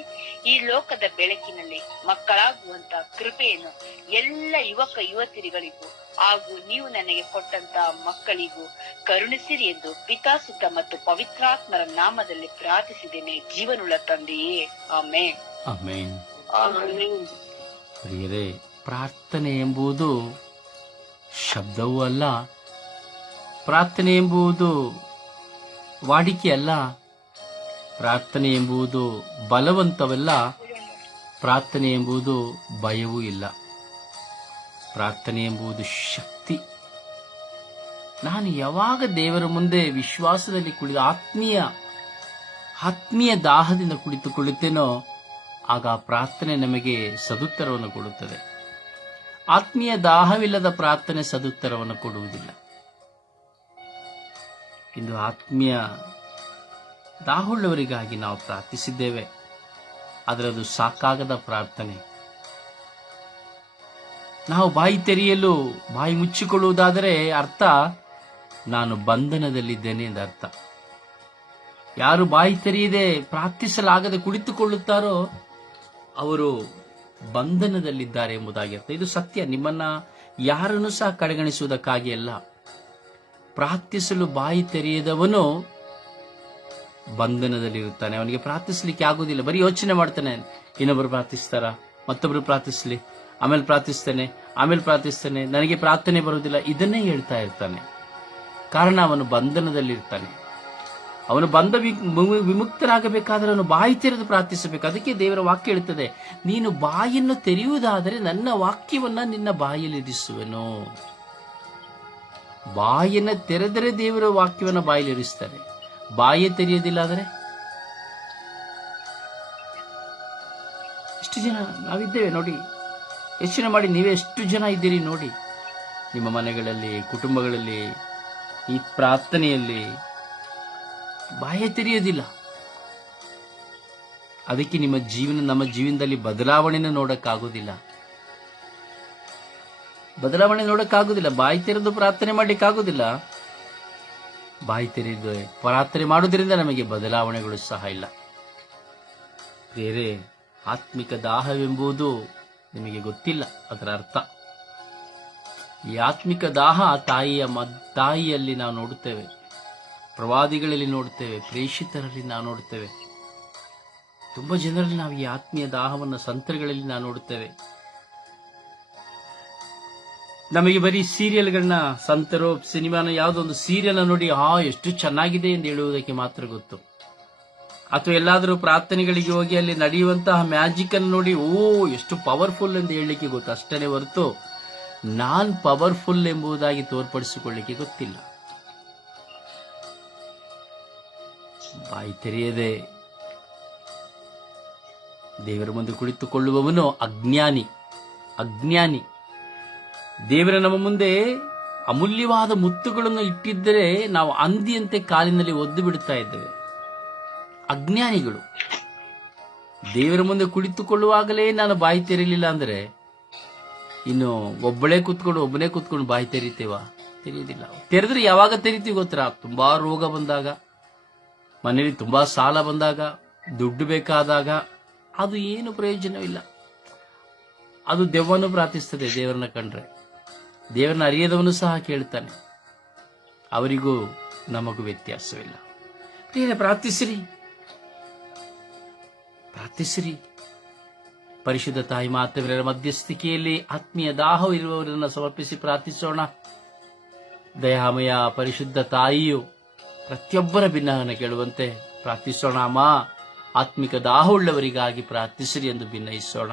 ಈ ಲೋಕದ ಬೆಳಕಿನಲ್ಲಿ ಮಕ್ಕಳಾಗುವಂತ ಕೃಪೆಯನ್ನು ಎಲ್ಲ ಯುವಕ ಯುವತಿಯರಿಗಳಿಗೂ ಹಾಗೂ ನೀವು ನನಗೆ ಕೊಟ್ಟಂತಹ ಮಕ್ಕಳಿಗೂ ಕರುಣಿಸಿರಿ ಎಂದು ಪಿತಾಸುತ ಮತ್ತು ಪವಿತ್ರಾತ್ಮರ ನಾಮದಲ್ಲಿ ಪ್ರಾರ್ಥಿಸಿದ್ದೇನೆ, ಜೀವನುಳ್ಳ ತಂದೆಯೇ. ಆಮೆನ್. ಆಮೆನ್. ಪ್ರಿಯರೇ, ಪ್ರಾರ್ಥನೆ ಎಂಬುದು ಶಬ್ದವೂ ಅಲ್ಲ, ಪ್ರಾರ್ಥನೆ ಎಂಬುದು ವಾಡಿಕೆ ಅಲ್ಲ, ಪ್ರಾರ್ಥನೆ ಎಂಬುದು ಬಲವಂತವಲ್ಲ, ಪ್ರಾರ್ಥನೆ ಎಂಬುದು ಭಯವೂ ಇಲ್ಲ. ಪ್ರಾರ್ಥನೆ ಎಂಬುದು ಶಕ್ತಿ. ನಾನು ಯಾವಾಗ ದೇವರ ಮುಂದೆ ವಿಶ್ವಾಸದಲ್ಲಿ ಕುಳಿತು ಆತ್ಮೀಯ ದಾಹದಿಂದ ಕುಳಿತುಕೊಳ್ಳುತ್ತೇನೋ ಆಗ ಆ ಪ್ರಾರ್ಥನೆ ನಮಗೆ ಸದುತ್ತರವನ್ನು ಕೊಡುತ್ತದೆ. ಆತ್ಮೀಯ ದಾಹವಿಲ್ಲದ ಪ್ರಾರ್ಥನೆ ಸದುತ್ತರವನ್ನು ಕೊಡುವುದಿಲ್ಲ. ಇಂದು ಆತ್ಮೀಯ ದಾಹುಳ್ಳವರಿಗಾಗಿ ನಾವು ಪ್ರಾರ್ಥಿಸಿದ್ದೇವೆ, ಆದರೆ ಅದು ಸಾಕಾಗದ ಪ್ರಾರ್ಥನೆ. ನಾವು ಬಾಯಿ ತೆರೆಯಲು ಬಾಯಿ ಮುಚ್ಚಿಕೊಳ್ಳುವುದಾದರೆ ಅರ್ಥ ನಾನು ಬಂಧನದಲ್ಲಿದ್ದೇನೆ ಎಂದು ಅರ್ಥ. ಯಾರು ಬಾಯಿ ತೆರೆಯದೆ ಪ್ರಾರ್ಥಿಸಲಾಗದೆ ಕುಳಿತುಕೊಳ್ಳುತ್ತಾರೋ ಅವರು ಬಂಧನದಲ್ಲಿದ್ದಾರೆ ಎಂಬುದಾಗಿ ಅರ್ಥ. ಇದು ಸತ್ಯ. ನಿಮ್ಮನ್ನ ಯಾರನ್ನು ಸಹ ಕಡೆಗಣಿಸುವುದಕ್ಕಾಗಿ ಅಲ್ಲ. ಪ್ರಾರ್ಥಿಸಲು ಬಾಯಿ ತೆರೆಯದವನು ಬಂಧನದಲ್ಲಿರುತ್ತಾನೆ. ಅವನಿಗೆ ಪ್ರಾರ್ಥಿಸಲಿಕ್ಕೆ ಆಗುವುದಿಲ್ಲ. ಬರೀ ಯೋಚನೆ ಮಾಡ್ತಾನೆ, ಇನ್ನೊಬ್ಬರು ಪ್ರಾರ್ಥಿಸ್ತಾರ, ಮತ್ತೊಬ್ಬರು ಪ್ರಾರ್ಥಿಸಲಿ, ಆಮೇಲೆ ಪ್ರಾರ್ಥಿಸ್ತಾನೆ, ನನಗೆ ಪ್ರಾರ್ಥನೆ ಬರುವುದಿಲ್ಲ, ಇದನ್ನೇ ಹೇಳ್ತಾ ಇರ್ತಾನೆ. ಕಾರಣ ಅವನು ಬಂಧನದಲ್ಲಿರ್ತಾನೆ. ಅವನು ಬಂಧ ವಿಮುಕ್ತನಾಗಬೇಕಾದ್ರೆ ಅವನು ಬಾಯಿ ತೆರೆದು ಪ್ರಾರ್ಥಿಸಬೇಕು. ಅದಕ್ಕೆ ದೇವರ ವಾಕ್ಯ ಹೇಳುತ್ತದೆ, ನೀನು ಬಾಯನ್ನು ತೆರೆಯುವುದಾದರೆ ನನ್ನ ವಾಕ್ಯವನ್ನ ನಿನ್ನ ಬಾಯಲ್ಲಿರಿಸುವೆನು. ಬಾಯನ್ನ ತೆರೆದರೆ ದೇವರ ವಾಕ್ಯವನ್ನ ಬಾಯಲ್ಲಿರಿಸ್ತಾರೆ. ಬಾಯೇ ತೆರೆಯೋದಿಲ್ಲ ಆದರೆ ಎಷ್ಟು ಜನ ನಾವಿದ್ದೇವೆ ನೋಡಿ. ಯೋಚನೆ ಮಾಡಿ, ನೀವೇ ಎಷ್ಟು ಜನ ಇದ್ದೀರಿ ನೋಡಿ. ನಿಮ್ಮ ಮನೆಗಳಲ್ಲಿ, ಕುಟುಂಬಗಳಲ್ಲಿ, ಈ ಪ್ರಾರ್ಥನೆಯಲ್ಲಿ ಬಾಯೇ ತೆರೆಯೋದಿಲ್ಲ. ಅದಕ್ಕೆ ನಮ್ಮ ಜೀವನದಲ್ಲಿ ಬದಲಾವಣೆನ ನೋಡಕ್ಕಾಗೋದಿಲ್ಲ. ಬಾಯಿ ತೆರೆದು ಪ್ರಾರ್ಥನೆ ಮಾಡ್ಲಿಕ್ಕಾಗೋದಿಲ್ಲ. ಬಾಯಿ ತೆರೆದು ಪ್ರಾರ್ಥನೆ ಮಾಡುವುದರಿಂದ ನಮಗೆ ಬದಲಾವಣೆಗಳು ಸಹ ಇಲ್ಲ. ಬೇರೆ ಆತ್ಮಿಕ ದಾಹವೆಂಬುದು ನಿಮಗೆ ಗೊತ್ತಿಲ್ಲ ಅದರ ಅರ್ಥ. ಈ ಆತ್ಮಿಕ ದಾಹ ತಾಯಿಯಲ್ಲಿ ನಾವು ನೋಡುತ್ತೇವೆ, ಪ್ರವಾದಿಗಳಲ್ಲಿ ನೋಡುತ್ತೇವೆ, ಪ್ರೇಷಿತರಲ್ಲಿ ನಾವು ನೋಡುತ್ತೇವೆ. ತುಂಬಾ ಜನರಲ್ಲಿ ನಾವು ಈ ಆತ್ಮೀಯ ದಾಹವನ್ನು ಸಂತರುಗಳಲ್ಲಿ ನಾವು ನೋಡುತ್ತೇವೆ. ನಮಗೆ ಬರೀ ಸೀರಿಯಲ್ಗಳನ್ನ, ಸಂತರೋ ಸಿನಿಮಾನ ಯಾವುದೊಂದು ಸೀರಿಯಲ್ ನೋಡಿ ಎಷ್ಟು ಚೆನ್ನಾಗಿದೆ ಎಂದು ಹೇಳುವುದಕ್ಕೆ ಮಾತ್ರ ಗೊತ್ತು. ಅಥವಾ ಎಲ್ಲಾದರೂ ಪ್ರಾರ್ಥನೆಗಳಿಗೆ ಹೋಗಿ ಅಲ್ಲಿ ನಡೆಯುವಂತಹ ಮ್ಯಾಜಿಕ್ ಅನ್ನು ನೋಡಿ ಎಷ್ಟು ಪವರ್ಫುಲ್ ಎಂದು ಹೇಳಲಿಕ್ಕೆ ಗೊತ್ತು. ಅಷ್ಟೇ ಹೊರತು ನಾನ್ ಪವರ್ಫುಲ್ ಎಂಬುದಾಗಿ ತೋರ್ಪಡಿಸಿಕೊಳ್ಳಿಕ್ಕೆ ಗೊತ್ತಿಲ್ಲ. ಬಾಯಿ ತೆರೆಯದೆ ದೇವರ ಮುಂದೆ ಕುಳಿತುಕೊಳ್ಳುವವನು ಅಜ್ಞಾನಿ. ದೇವರ ನಮ್ಮ ಮುಂದೆ ಅಮೂಲ್ಯವಾದ ಮುತ್ತುಗಳನ್ನು ಇಟ್ಟಿದ್ದರೆ ನಾವು ಹಂದಿಯಂತೆ ಕಾಲಿನಲ್ಲಿ ಒದ್ದು ಬಿಡುತ್ತಾ ಇದ್ದೇವೆ. ಅಜ್ಞಾನಿಗಳು. ದೇವರ ಮುಂದೆ ಕುಳಿತುಕೊಳ್ಳುವಾಗಲೇ ನಾನು ಬಾಯಿ ತೆರೀಲಿಲ್ಲ ಅಂದ್ರೆ ಇನ್ನು ಒಬ್ಬನೇ ಕೂತ್ಕೊಂಡು ಬಾಯಿ ತೆರೀತೇವಾ? ತೆರೆಯುವುದಿಲ್ಲ. ತೆರೆದ್ರೆ ಯಾವಾಗ ತೆರಿತೀವಿ ಗೊತ್ತಾ? ತುಂಬಾ ರೋಗ ಬಂದಾಗ, ಮನೆಯಲ್ಲಿ ತುಂಬಾ ಸಾಲ ಬಂದಾಗ, ದುಡ್ಡು ಬೇಕಾದಾಗ. ಅದು ಏನು ಪ್ರಯೋಜನವಿಲ್ಲ. ಅದು ದೆವ್ವನು ಪ್ರಾರ್ಥಿಸ್ತದೆ ದೇವರನ್ನ ಕಂಡ್ರೆ. ದೇವರನ್ನ ಅರಿಯದವನು ಸಹ ಕೇಳ್ತಾನೆ. ಅವರಿಗೂ ನಮಗೂ ವ್ಯತ್ಯಾಸವಿಲ್ಲ. ಪ್ರಾರ್ಥಿಸಿರಿ. ಪರಿಶುದ್ಧ ತಾಯಿ ಮಾತೆಯವರ ಮಧ್ಯಸ್ಥಿಕೆಯಲ್ಲಿ ಆತ್ಮೀಯ ದಾಹವಿರುವವರನ್ನು ಸಮರ್ಪಿಸಿ ಪ್ರಾರ್ಥಿಸೋಣ. ದಯಾಮಯ ಪರಿಶುದ್ಧ ತಾಯಿಯು ಪ್ರತಿಯೊಬ್ಬರ ಭಿನ್ನವನ್ನು ಕೇಳುವಂತೆ ಪ್ರಾರ್ಥಿಸೋಣ. ಅಮ್ಮ, ಆತ್ಮಿಕ ದಾಹವುಳ್ಳವರಿಗಾಗಿ ಪ್ರಾರ್ಥಿಸಿರಿ ಎಂದು ಭಿನ್ನಯಿಸೋಣ.